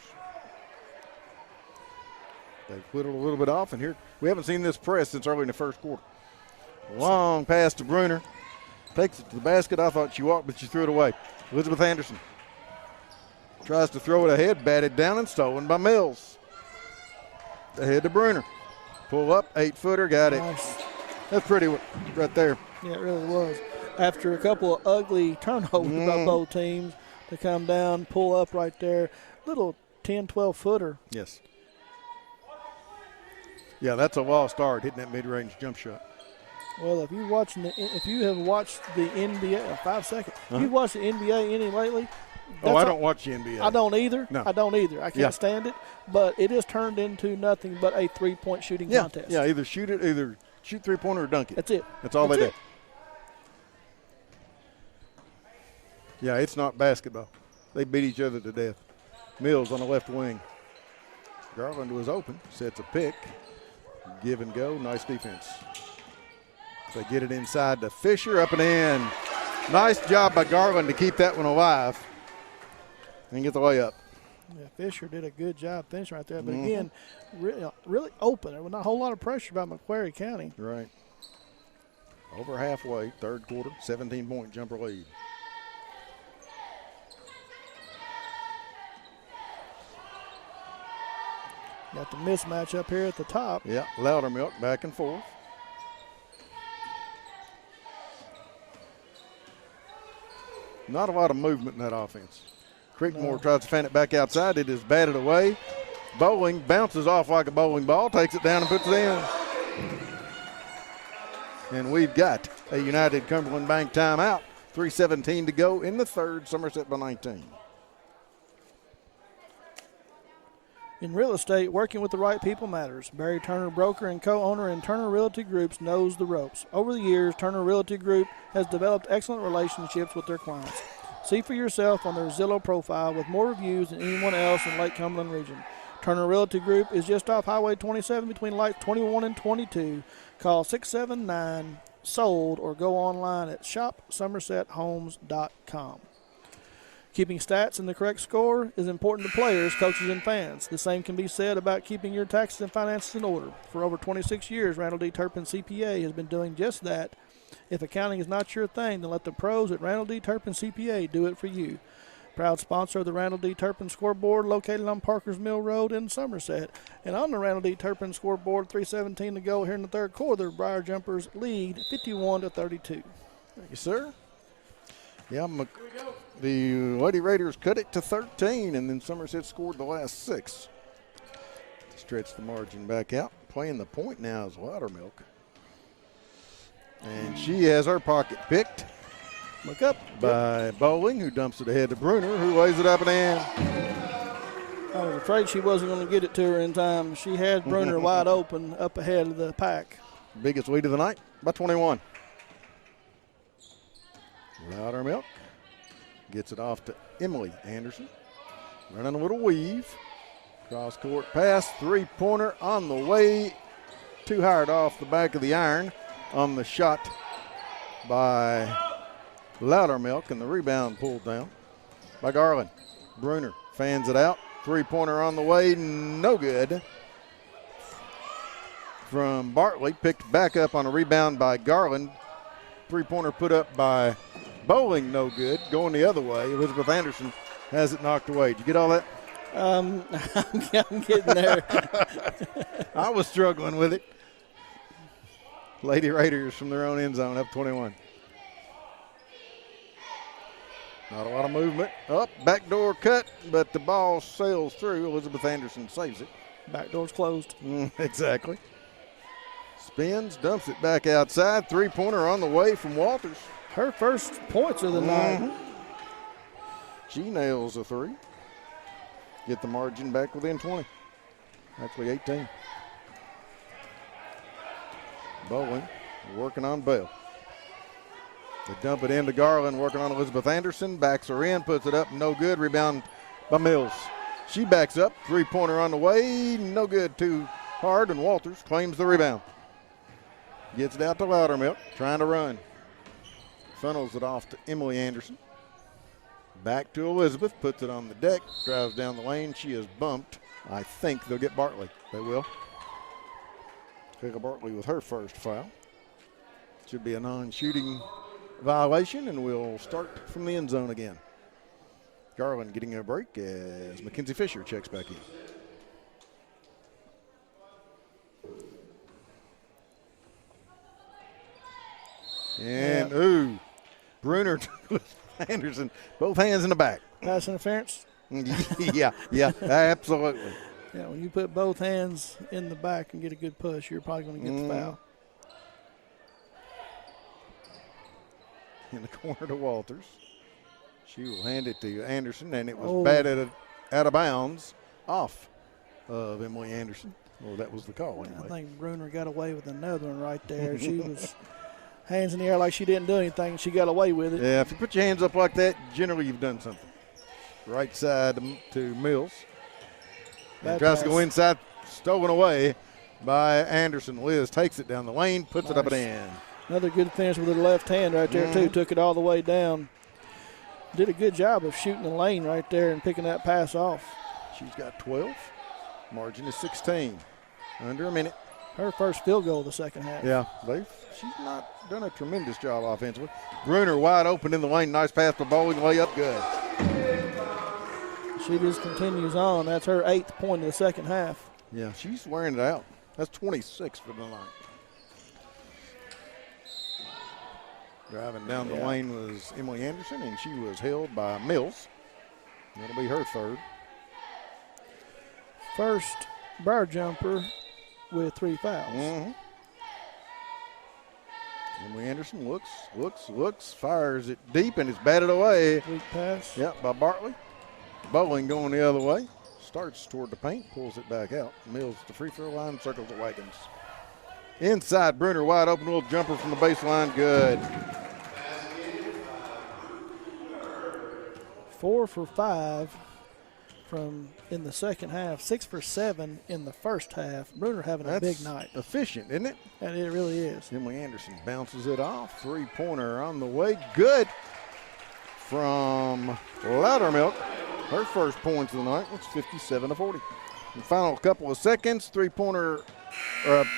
They've whittled a little bit off, and here we haven't seen this press since early in the first quarter. Long pass to Bruner. Takes it to the basket. I thought she walked, but she threw it away. Elizabeth Anderson tries to throw it ahead, batted down and stolen by Mills. Ahead to Bruner. Pull up, 8-footer, got it. Nice. That's pretty right there. Yeah, it really was. After a couple of ugly turnovers by both teams to come down, pull up right there, little 10, 12-footer. Yes. Yeah, that's a wall start, hitting that mid-range jump shot. Well, if you have watched the NBA, 5 seconds. If you've watched the NBA any lately. I don't watch the NBA. I don't either. No. I don't either. I can't stand it. But it has turned into nothing but a three-point shooting contest. Yeah, either shoot 3-pointer or dunk it. That's it. That's all they do. Yeah, it's not basketball. They beat each other to death. Mills on the left wing. Garland was open, sets a pick. Give and go, nice defense. They get it inside to Fisher, up and in. Nice job by Garland to keep that one alive and get the layup. Yeah, Fisher did a good job finishing right there. But again, really open. There was not a whole lot of pressure by Macquarie County. Right. Over halfway, third quarter, 17-point jumper lead. Got the mismatch up here at the top. Yeah, Loudermilk back and forth. Not a lot of movement in that offense. Creekmore tries to fan it back outside. It is batted away. Bowling bounces off like a bowling ball, takes it down and puts it in. And we've got a United Cumberland Bank timeout. 3:17 to go in the third. Somerset by 19. In real estate, working with the right people matters. Barry Turner, broker and co-owner in Turner Realty Groups, knows the ropes. Over the years, Turner Realty Group has developed excellent relationships with their clients. See for yourself on their Zillow profile with more reviews than anyone else in Lake Cumberland region. Turner Realty Group is just off Highway 27 between lights 21 and 22. Call 679-SOLD or go online at shopsomersethomes.com. Keeping stats and the correct score is important to players, coaches, and fans. The same can be said about keeping your taxes and finances in order. For over 26 years, Randall D. Turpin CPA has been doing just that. If accounting is not your thing, then let the pros at Randall D. Turpin CPA do it for you. Proud sponsor of the Randall D. Turpin scoreboard located on Parkers Mill Road in Somerset. And on the Randall D. Turpin scoreboard, 3:17 to go here in the third quarter, the Briar Jumpers lead 51-32. Thank you, sir. Yeah, the Lady Raiders cut it to 13, and then Somerset scored the last 6. Stretch the margin back out. Playing the point now is Loudermilk. And she has her pocket picked. Look up. By Bowling, who dumps it ahead to Bruner, who lays it up and in. I was afraid she wasn't going to get it to her in time. She had Bruner wide open up ahead of the pack. Biggest lead of the night by 21. Loudermilk gets it off to Emily Anderson. Running a little weave. Cross court pass, three-pointer on the way. Too hard off the back of the iron on the shot by Loudermilk, and the rebound pulled down by Garland. Bruner fans it out. Three-pointer on the way, no good. From Bartley, picked back up on a rebound by Garland. Three-pointer put up by Bowling, no good. Going the other way, Elizabeth Anderson has it knocked away. Did you get all that? I'm getting there. I was struggling with it. Lady Raiders from their own end zone, up 21. Not a lot of movement. Up, backdoor cut, but the ball sails through. Elizabeth Anderson saves it. Backdoor's closed. Exactly. Spins, dumps it back outside. Three-pointer on the way from Walters. Her first points of the night. She nails a three. Get the margin back within 20. Actually 18. Bowling working on Bell. They dump it into Garland, working on Elizabeth Anderson. Backs her in, puts it up, no good. Rebound by Mills. She backs up, three-pointer on the way, no good. Too hard, and Walters claims the rebound. Gets it out to Loudermilk, trying to run. Funnels it off to Emily Anderson. Back to Elizabeth, puts it on the deck, drives down the lane. She is bumped. I think they'll get Bartley. They will. Kayla Bartley with her first foul. Should be a non-shooting violation, and we'll start from the end zone again. Garland getting a break as Mackenzie Fisher checks back in. And, ooh, Bruner took Anderson, both hands in the back. Pass interference? yeah, absolutely. Yeah, when you put both hands in the back and get a good push, you're probably going to get the foul. In the corner to Walters. She will hand it to Anderson, and it was batted out of bounds off of Emily Anderson. Well, that was the call anyway. I think Bruner got away with another one right there. She was hands in the air like she didn't do anything, and she got away with it. Yeah, if you put your hands up like that, generally you've done something. Right side to Mills. And tries to go inside, stolen away by Anderson. Liz takes it down the lane, puts it up and in. Another good finish with her left hand right there, too. Took it all the way down. Did a good job of shooting the lane right there and picking that pass off. She's got 12. Margin is 16. Under a minute. Her first field goal of the second half. Yeah, she's not done a tremendous job offensively. Bruner wide open in the lane. Nice pass by Bowling. Layup good. She just continues on. That's her 8th point of the second half. Yeah, she's wearing it out. That's 26 for the night. Driving down the lane was Emily Anderson, and she was held by Mills. That'll be her third. First bar jumper with 3 fouls. Emily Anderson looks, fires it deep, and it's batted away. Weak pass. Yep, by Bartley. Bowling going the other way. Starts toward the paint, pulls it back out. Mills at the free throw line, circles the wagons. Inside, Bruner wide open, little jumper from the baseline, good. 4 for 5 from in the second half, 6 for 7 in the first half. Bruner having a big night. Efficient, isn't it? And it really is. Emily Anderson bounces it off. 3-pointer on the way, good from Loudermilk. Her first points of the night was 57-40. The final couple of seconds, 3-pointer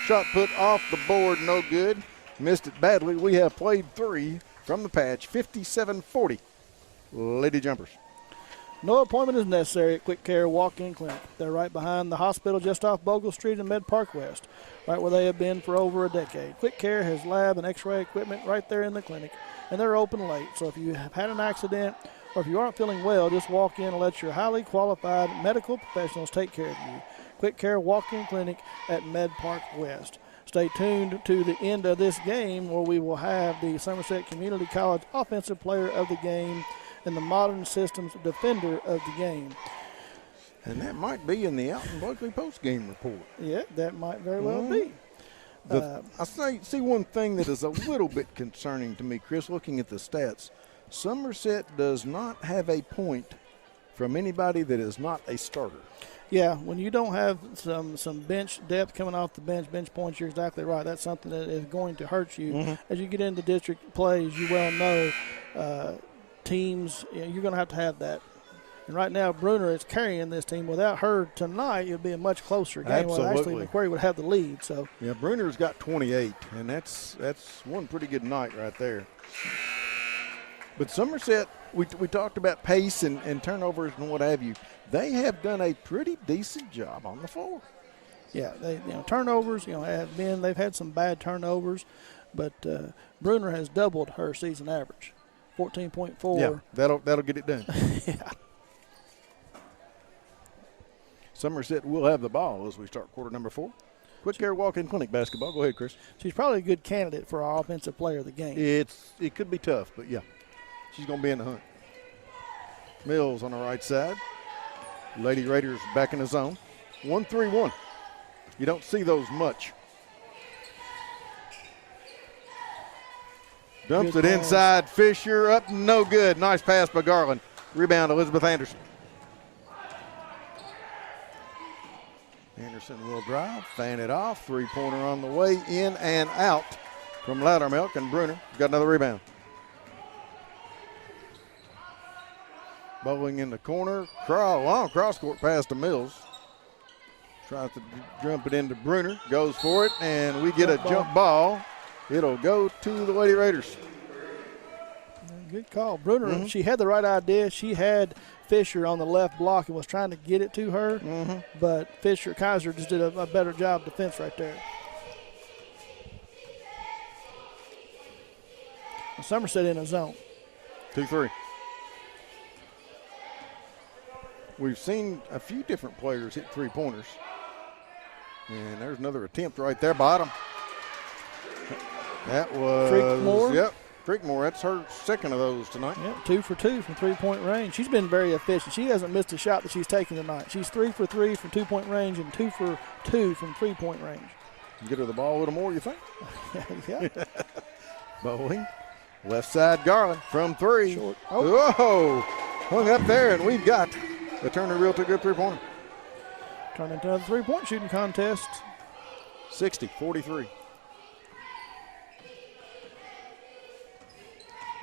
shot put off the board, no good. Missed it badly. We have played 3 from the patch, 57-40. Lady Jumpers. No appointment is necessary at Quick Care Walk-In Clinic. They're right behind the hospital just off Bogle Street in Med Park West, right where they have been for over a decade. Quick Care has lab and x-ray equipment right there in the clinic, and they're open late. So if you have had an accident or if you aren't feeling well, just walk in and let your highly qualified medical professionals take care of you. Quick Care Walk-In Clinic at Med Park West. Stay tuned to the end of this game where we will have the Somerset Community College Offensive Player of the Game and the Modern Systems Defender of the Game. And that might be in the Alton Blakely post-game report. Yeah, that might very well be. I see one thing that is a little bit concerning to me, Chris, looking at the stats. Somerset does not have a point from anybody that is not a starter. Yeah, when you don't have some bench depth coming off the bench points, you're exactly right. That's something that is going to hurt you. As you get into district play, as you well know, teams, you're going to have that. And right now, Bruner is carrying this team. Without her tonight, it would be a much closer game. Absolutely. Well, actually, Macquarie would have the lead. So yeah, Bruner's got 28, and that's one pretty good night right there. But Somerset, we talked about pace and turnovers and what have you. They have done a pretty decent job on the floor. Yeah, turnovers, they've had some bad turnovers, but Bruner has doubled her season average, 14.4. Yeah, that'll get it done. Yeah. Somerset will have the ball as we start quarter number 4. Quick Care Walk-In Clinic basketball. Go ahead, Chris. She's probably a good candidate for our offensive player of the game. It could be tough, but yeah, she's going to be in the hunt. Mills on the right side. Lady Raiders back in the zone. 1-3-1. You don't see those much. Dumps it inside. Fisher up, no good. Nice pass by Garland. Rebound, Elizabeth Anderson. Anderson will drive, fan it off. 3-pointer on the way, in and out from Loudermilk, and Bruner got another rebound. Bowling in the corner. Long cross-court pass to Mills. Tries to jump it into Bruner. Goes for it, and we get a jump ball. It'll go to the Lady Raiders. Good call. Bruner, she had the right idea. She had Fisher on the left block and was trying to get it to her, but Kaiser just did a better job defense right there. Somerset in a zone. 2-3. We've seen a few different players hit three-pointers. And there's another attempt right there, bottom. That was Creekmore. Yep, Creekmore. That's her second of those tonight. Yep, 2 for 2 from three-point range. She's been very efficient. She hasn't missed a shot that she's taken tonight. She's 3 for 3 from two-point range and 2 for 2 from three-point range. Get her the ball a little more, you think? Yeah. Bowling. Left side, Garland from 3. Short. Oh. Whoa! Hung up there, and we've got the Turner Realty good three-pointer. Turn into another three-point shooting contest. 60-43.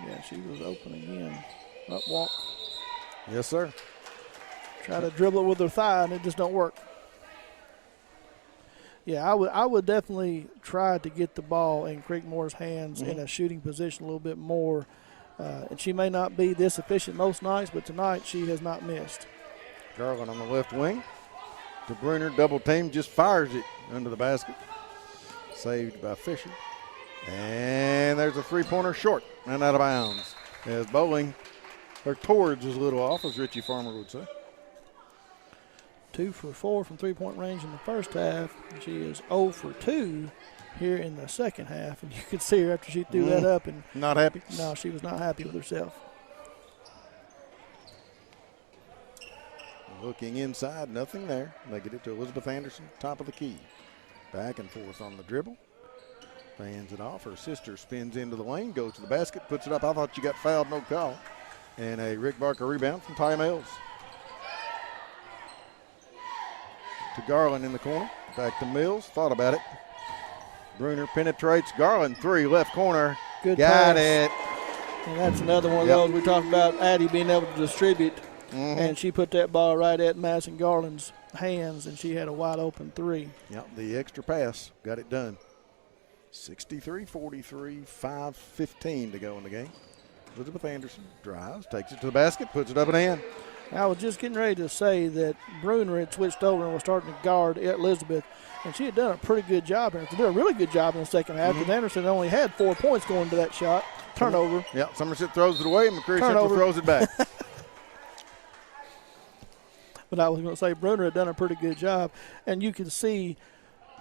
Yeah, she was open again. Up walk. Yes, sir. Try to dribble it with her thigh, and it just don't work. Yeah, I would definitely try to get the ball in Creekmore's hands in a shooting position a little bit more. And she may not be this efficient most nights, but tonight she has not missed. Garland on the left wing. To Bruner, double team, just fires it under the basket. Saved by Fisher. And there's a three-pointer short and out of bounds. As Bowling, her towards was a little off, as Richie Farmer would say. 2 for 4 from three-point range in the first half. She is 0 for 2 here in the second half. And you could see her after she threw that up. And not happy? No, she was not happy with herself. Looking inside, nothing there. They get it to Elizabeth Anderson, top of the key. Back and forth on the dribble. Fans it off. Her sister spins into the lane, goes to the basket, puts it up. I thought you got fouled, no call. And a Rick Barker rebound from Ty Mills. To Garland in the corner. Back to Mills. Thought about it. Bruner penetrates. Garland 3, left corner. Good got pass. it. And that's another one of those we talked about Addie being able to distribute. And she put that ball right at Madison Garland's hands, and she had a wide open 3. Yep, the extra pass got it done. 63-43, 5:15 to go in the game. Elizabeth Anderson drives, takes it to the basket, puts it up and in. I was just getting ready to say that Bruner had switched over and was starting to guard Elizabeth, and she had done a pretty good job here. She did a really good job in the second half, because Anderson only had 4 points going to that shot. Turnover. Yeah, Somerset throws it away, and McCreary Central throws it back. But I was going to say Bruner had done a pretty good job, and you could see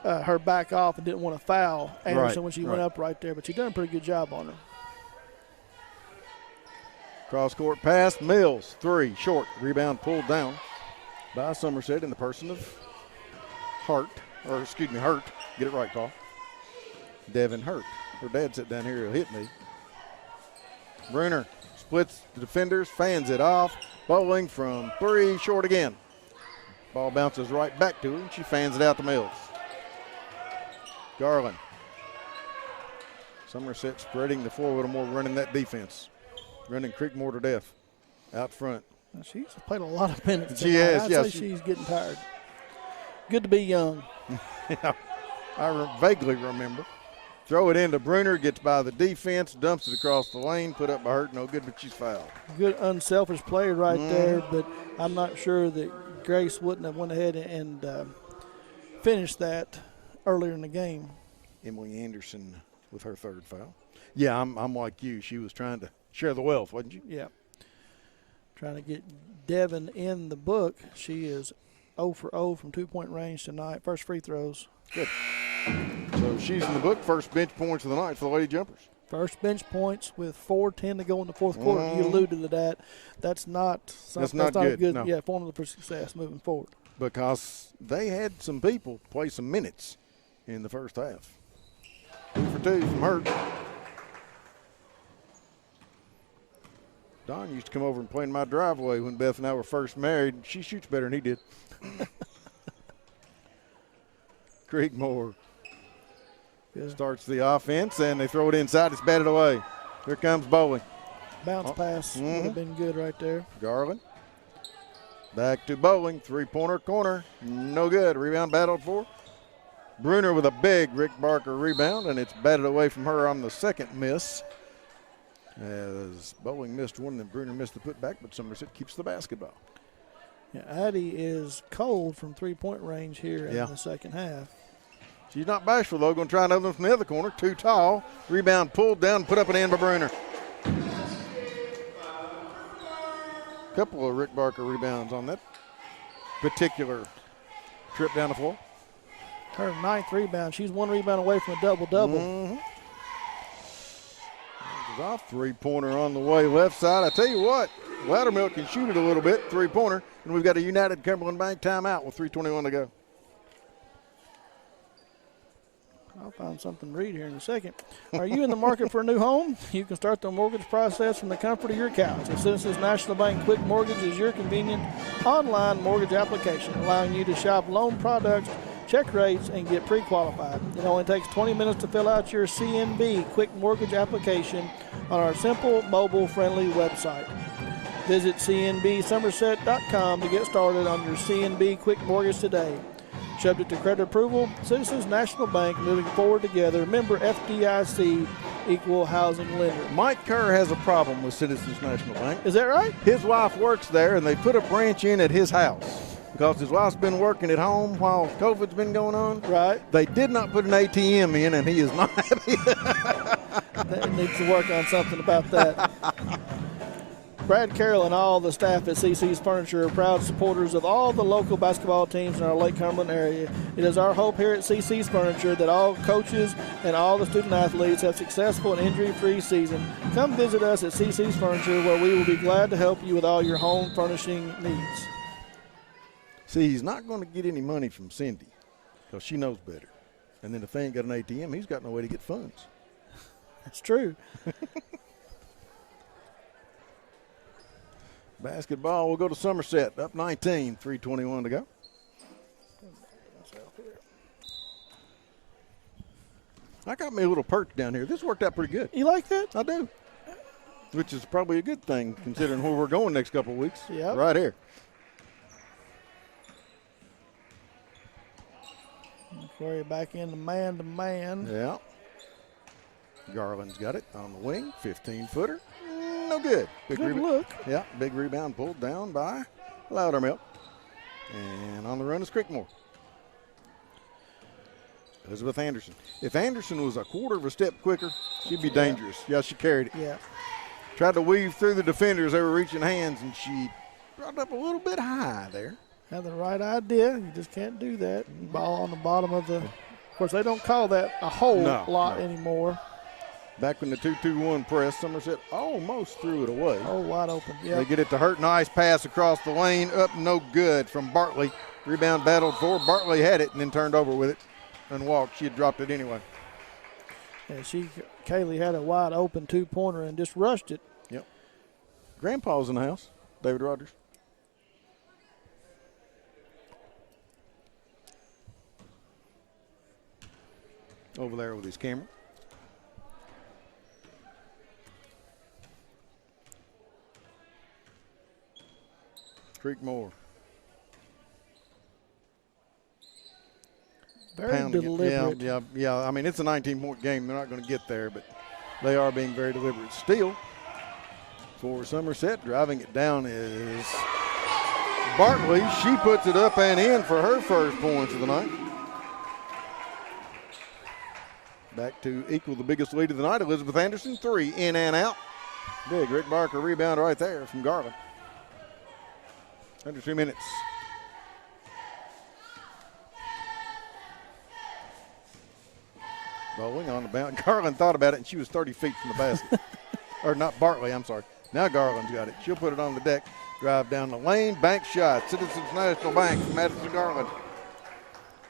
her back off and didn't want to foul Anderson when she went up right there, but she done a pretty good job on her. Cross-court pass, Mills, 3, short. Rebound pulled down by Somerset in the person of Hurt. Get it right, Paul. Devin Hurt. Her dad sat down here, he'll hit me. Bruner splits the defenders, fans it off. Bowling from 3, short again. Ball bounces right back to her, and she fans it out to Mills. Garland. Somerset spreading the floor a little more, running that defense. Running Creekmore to death out front. She's played a lot of minutes. She has, I'd say she's getting tired. Good to be young. I vaguely remember. Throw it into Bruner, gets by the defense, dumps it across the lane, put up by Hurt, no good, but she's fouled. Good unselfish play right there, but I'm not sure that Grace wouldn't have went ahead and finished that earlier in the game. Emily Anderson with her third foul. Yeah, I'm like you. She was trying to share the wealth, wasn't you? Yeah. Trying to get Devin in the book. She is 0 for 0 from two-point range tonight. First free throws. Good. So she's in the book. First bench points of the night for the Lady Jumpers. First bench points with 4:10 to go in the fourth quarter. You alluded to that. That's not good. good. No. Yeah, formula for success moving forward. Because they had some people play some minutes in the first half. 2 for 2 from Hurt. Don used to come over and play in my driveway when Beth and I were first married. She shoots better than he did. Creekmore starts the offense, and they throw it inside. It's batted away. Here comes Bowling. Bounce pass would have been good right there. Garland. Back to Bowling. Three-pointer corner. No good. Rebound battled for. Bruner with a big Rick Barker rebound, and it's batted away from her on the second miss. As Bowling missed one, then Bruner missed the putback, but Somerset keeps the basketball. Yeah, Addie is cold from three-point range here in the second half. She's not bashful, though. Going to try another one from the other corner. Too tall. Rebound pulled down, put up and in by Bruner. couple of Rick Barker rebounds on that particular trip down the floor. Her 9th rebound. She's 1 rebound away from a double-double. Mm-hmm. Off three-pointer on the way left side. I tell you what, Loudermilk can shoot it a little bit, three-pointer, and we've got a United Cumberland Bank timeout with 3:21 to go. I'll find something to read here in a second. Are you in the market for a new home? You can start the mortgage process from the comfort of your couch. The Citizens National Bank Quick Mortgage is your convenient online mortgage application, allowing you to shop loan products, check rates, and get pre-qualified. It only takes 20 minutes to fill out your CNB Quick Mortgage application on our simple, mobile-friendly website. Visit cnbsomerset.com to get started on your CNB Quick Mortgage today. Subject to credit approval, Citizens National Bank, moving forward together. Member FDIC, equal housing lender. Mike Kerr has a problem with Citizens National Bank. Is that right? His wife works there, and they put a branch in at his house because his wife's been working at home while COVID's been going on. Right. They did not put an ATM in, and he is not happy. They need to work on something about that. Brad Carroll and all the staff at CC's Furniture are proud supporters of all the local basketball teams in our Lake Cumberland area. It is our hope here at CC's Furniture that all coaches and all the student athletes have successful and injury-free season. Come visit us at CC's Furniture, where we will be glad to help you with all your home furnishing needs. See, he's not going to get any money from Cindy because she knows better. And then if they ain't got an ATM, he's got no way to get funds. That's true. Basketball will go to Somerset, up 19, 3:21 to go. I got me a little perch down here. This worked out pretty good. You like that? I do. Which is probably a good thing considering where we're going next couple of weeks. Yep. Right here. McQuarrie back into man-to-man. Yeah. Garland's got it on the wing, 15-footer. No good. Good look. Yeah, big rebound pulled down by Loudermilk. And on the run is Creekmore. Elizabeth Anderson. If Anderson was a quarter of a step quicker, she'd be dangerous. Yeah, she carried it. Yeah. Tried to weave through the defenders. They were reaching hands, and she brought up a little bit high there. Had the right idea. You just can't do that. Ball on the bottom of the – of course, they don't call that a hole lot anymore. Back when the 2-2-1 press, Somerset almost threw it away. Oh, wide open. Yeah. They get it to Hurt. Nice pass across the lane. Up, no good from Bartley. Rebound battled for. Bartley had it and then turned over with it and walked. She had dropped it anyway. Yeah, Kaylee had a wide open two-pointer and just rushed it. Yep. Grandpa's in the house, David Rogers. Over there with his camera. Creekmore. Very deliberate. Yeah. I mean, it's a 19-point game. They're not going to get there, but they are being very deliberate. Steal for Somerset. Driving it down is Bartley. She puts it up and in for her first points of the night. Back to equal the biggest lead of the night. Elizabeth Anderson, 3 in and out. Big Rick Barker rebound right there from Garland. Under 2 minutes. Bowling on the bounce. Garland thought about it, and she was 30 feet from the basket. Or not Bartley, I'm sorry. Now Garland's got it. She'll put it on the deck. Drive down the lane. Bank shot. Citizens National Bank from Madison Garland.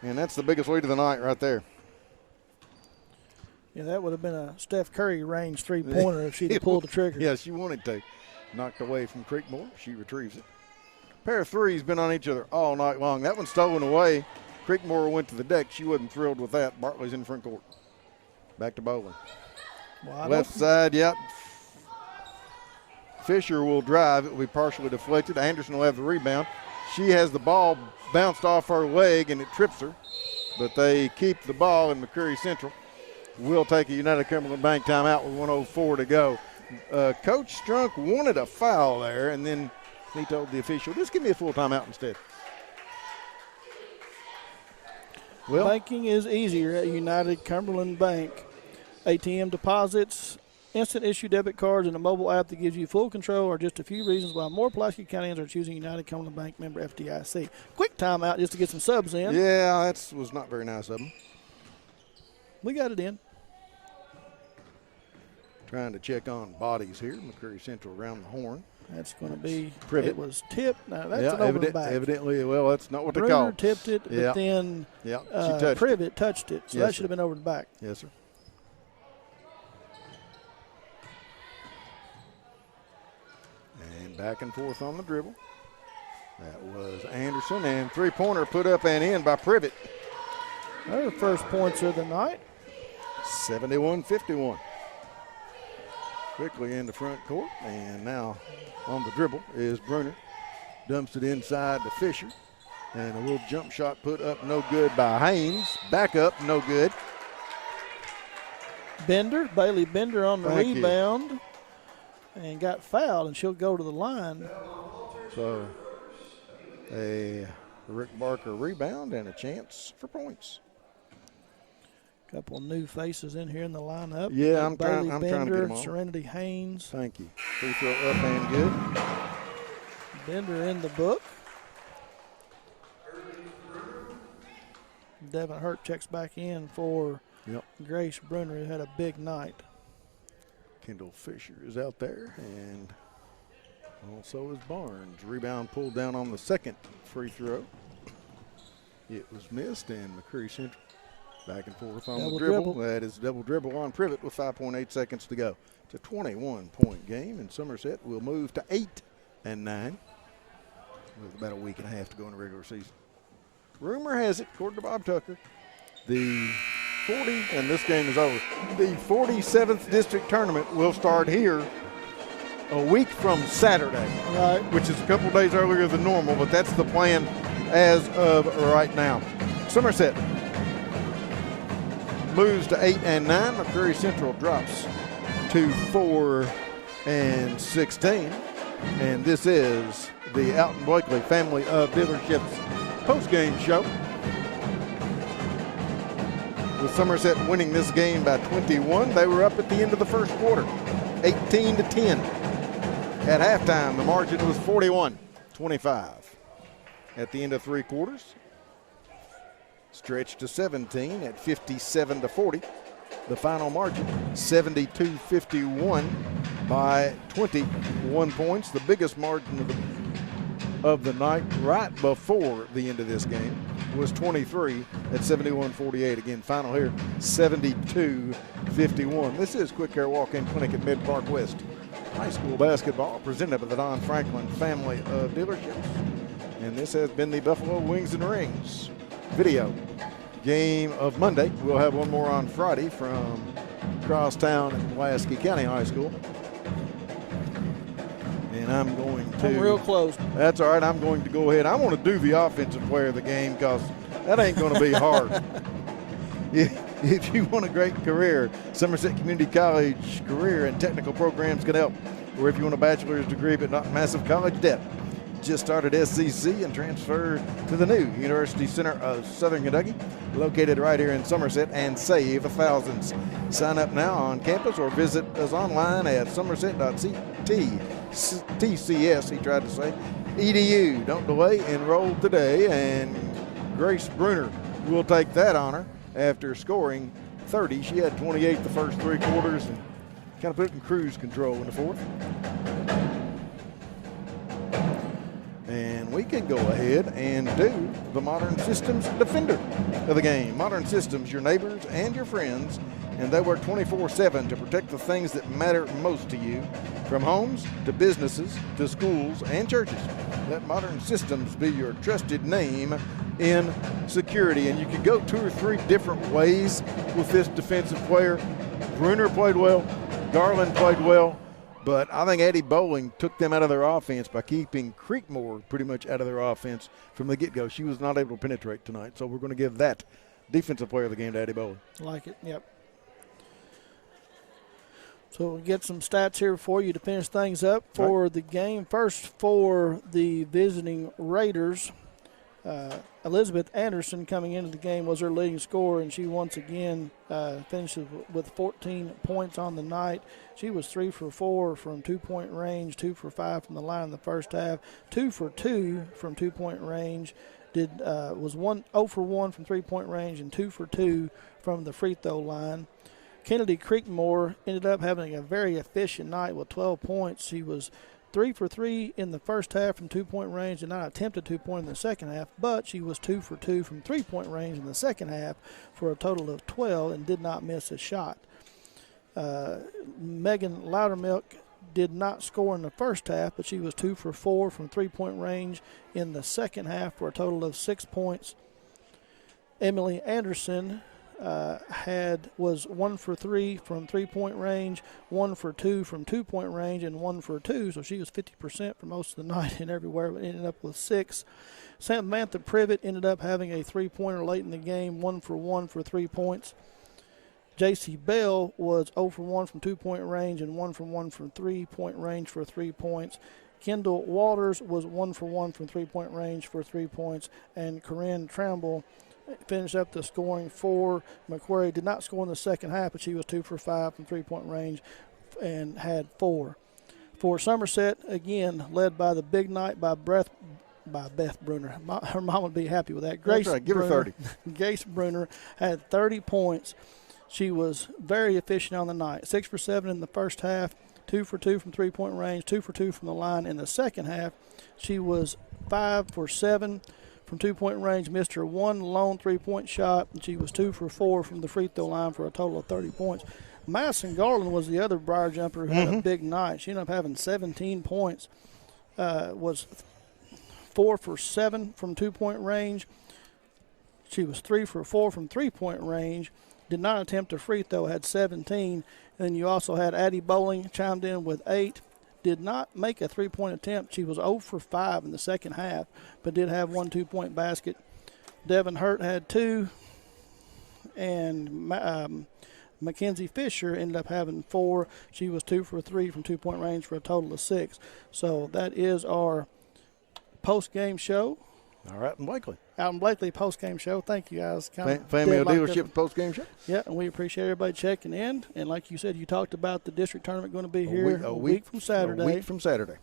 And that's the biggest lead of the night right there. Yeah, that would have been a Steph Curry range three-pointer if she'd have pulled the trigger. Yeah, she wanted to. Knocked away from Creekmore. She retrieves it. Pair of threes been on each other all night long. That one stolen away. Creekmore went to the deck. She wasn't thrilled with that. Bartley's in front court. Back to Bowling. Left side, yep. Fisher will drive. It will be partially deflected. Anderson will have the rebound. She has the ball bounced off her leg, and it trips her. But they keep the ball, in McCreary Central will take a United Cumberland Bank timeout with 1:04 to go. Coach Strunk wanted a foul there, and then he told the official, just give me a full timeout instead. Well, banking is easier at United Cumberland Bank. ATM deposits instant issue debit cards, and a mobile app that gives you full control are just a few reasons why more Pulaski Countyans are choosing United Cumberland Bank member FDIC. Quick timeout just to get some subs in. Yeah, that was not very nice of them. We got it in. Trying to check on bodies here. McCreary Central around the horn. That's going to be Privet. It was tipped. Now, that's an over and back. Evidently, well, that's not what they Bruner call it. tipped it, but then she touched Privet touched it, so Yes, that should have been over the back. Yes, sir. And back and forth on the dribble. That was Anderson, and three-pointer put up and in by Privet. Their first points of the night. 71-51. Quickly in the front court, and now on the dribble is Bruner. Dumps it inside to Fisher, and a little jump shot put up no good by Haynes. Back up, no good. Bailey Bender on the Thank you. rebound and got fouled, and she'll go to the line. So a Rick Barker rebound and a chance for points. Couple of new faces in here in the lineup. Yeah, I'm Bailey trying to Bender, get them all. Serenity Haynes. Thank you. Free throw up and good. Bender in the book. Devin Hurt checks back in for Grace Bruner, who had a big night. Kendall Fisher is out there, and also is Barnes. Rebound pulled down on the second free throw. It was missed, and McCreary Central back and forth on the dribble. That is double dribble on Privet with 5.8 seconds to go. It's a 21-point game, and Somerset will move to 8-9 with about a week and a half to go in the regular season. Rumor has it, according to Bob Tucker, the 40, and this game is over, the 47th district tournament will start here a week from Saturday, right, which is a couple days earlier than normal, but that's the plan as of right now. Somerset moves to 8-9. McCreary Central drops to 4-16. And this is the Alton Blakely Family of Dealerships post-game show. With Somerset winning this game by 21, they were up at the end of the first quarter, 18-10. At halftime, the margin was 41-25. At the end of three quarters, stretched to 17 at 57-40. The final margin, 72-51 by 21 points. The biggest margin of the night right before the end of this game was 23 at 71-48. Again, final here, 72-51. This is Quick Care Walk-In Clinic at Mid-Park West. High school basketball presented by the Don Franklin Family of Dealerships. And this has been the Buffalo Wings and Rings video game of Monday. We'll have one more on Friday from Crosstown and Pulaski County High School. And I'm going to. I'm real close. That's all right. I'm going to go ahead. I want to do the offensive player of the game because that ain't going to be hard. If you want a great career, Somerset Community College career and technical programs can help. Or if you want a bachelor's degree but not massive college debt, just started SCC and transferred to the new University Center of Southern Kentucky, located right here in Somerset, and save thousands. Sign up now on campus or visit us online at somerset.tcs, he tried to say, edu. Don't delay, enroll today, and Grace Bruner will take that honor after scoring 30. She had 28 the first three quarters and kind of put it in cruise control in the fourth. And we can go ahead and do the Modern Systems Defender of the game. Modern Systems, your neighbors and your friends, and they work 24/7 to protect the things that matter most to you, from homes to businesses to schools and churches. Let Modern Systems be your trusted name in security. And you could go two or three different ways with this defensive player. Bruner played well, Garland played well, but I think Addie Bowling took them out of their offense by keeping Creekmore pretty much out of their offense from the get-go. She was not able to penetrate tonight, so we're going to give that defensive player of the game to Addie Bowling. Like it, yep. So we'll get some stats here for you to finish things up for the game. First, for the visiting Raiders, Elizabeth Anderson coming into the game was her leading scorer, and she once again finishes with 14 points on the night. She was 3 for 4 from 2-point range, 2 for 5 from the line in the first half, 2 for 2 from 2-point range. Was 0 for 1 from 3-point range and 2 for 2 from the free throw line. Kennedy Creekmore ended up having a very efficient night with 12 points. She was 3 for 3 in the first half from 2-point range and not attempted 2-point in the second half, but she was 2 for 2 from 3-point range in the second half for a total of 12 and did not miss a shot. Megan Loudermilk did not score in the first half, but she was 2 for 4 from 3-point range in the second half for a total of 6 points. Emily Anderson was 1 for 3 from 3-point range, 1 for 2 from 2-point range, and 1 for 2. So she was 50% for most of the night and everywhere, but ended up with 6. Samantha Privet ended up having a 3-pointer late in the game, 1 for 1 for 3 points. J.C. Bell was 0 for 1 from 2-point range and 1 for 1 from 3-point range for 3 points. Kendall Waters was 1 for 1 from 3-point range for 3 points, and Corinne Tramble finished up the scoring for Macquarie. Did not score in the second half, but she was 2 for 5 from 3-point range and had 4. For Somerset, again, led by the big night by Beth Bruner. Her mom would be happy with that. That's right. Give her 30. Grace Bruner had 30 points. She was very efficient on the night. 6 for 7 in the first half, 2 for 2 from 3-point range, 2 for 2 from the line. In the second half, she was 5 for 7 from 2-point range, missed her one lone 3-point shot, and she was 2 for 4 from the free throw line for a total of 30 points. Madison Garland was the other Briar jumper who had a big night. She ended up having 17 points, was 4 for 7 from 2-point range. She was 3 for 4 from 3-point range. Did not attempt a free throw, had 17. And then you also had Addie Bowling chimed in with 8. Did not make a 3-point attempt. She was 0 for 5 in the second half, but did have 1 2-point basket. Devin Hurt had 2. And Mackenzie Fisher ended up having 4. She was 2 for 3 from 2-point range for a total of 6. So that is our post-game show. All right, and Blakely. Alton Blakely post-game show. Thank you, guys. Family of Dealership post-game show? Yeah, and we appreciate everybody checking in. And like you said, you talked about the district tournament going to be here a week from Saturday. A week from Saturday.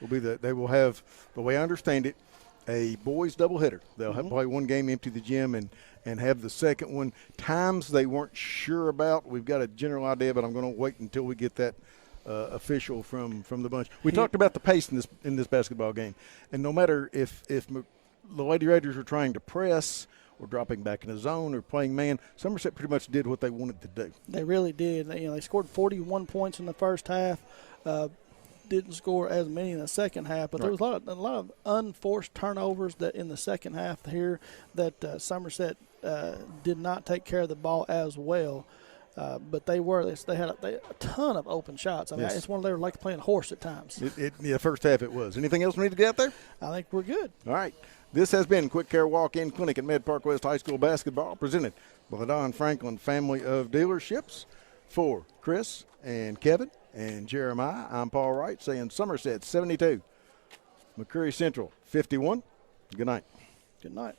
They will have, the way I understand it, a boys doubleheader. They'll have play one game, empty the gym, and have the second one. Times they weren't sure about. We've got a general idea, but I'm going to wait until we get that official from the bunch. We talked about the pace in this basketball game, and no matter if the Lady Raiders were trying to press or dropping back in the zone or playing man, Somerset pretty much did what they wanted to do. They really did. They scored 41 points in the first half. Didn't score as many in the second half, but there was a lot of unforced turnovers that in the second half here that Somerset did not take care of the ball as well. But they had a ton of open shots. I mean, it's one of they were like playing horse at times. The first half it was. Anything else we need to get out there? I think we're good. All right. This has been Quick Care Walk-In Clinic at Med Park West High School basketball, presented by the Don Franklin family of dealerships. For Chris and Kevin and Jeremiah, I'm Paul Wright saying Somerset 72, McCreary Central 51. Good night. Good night.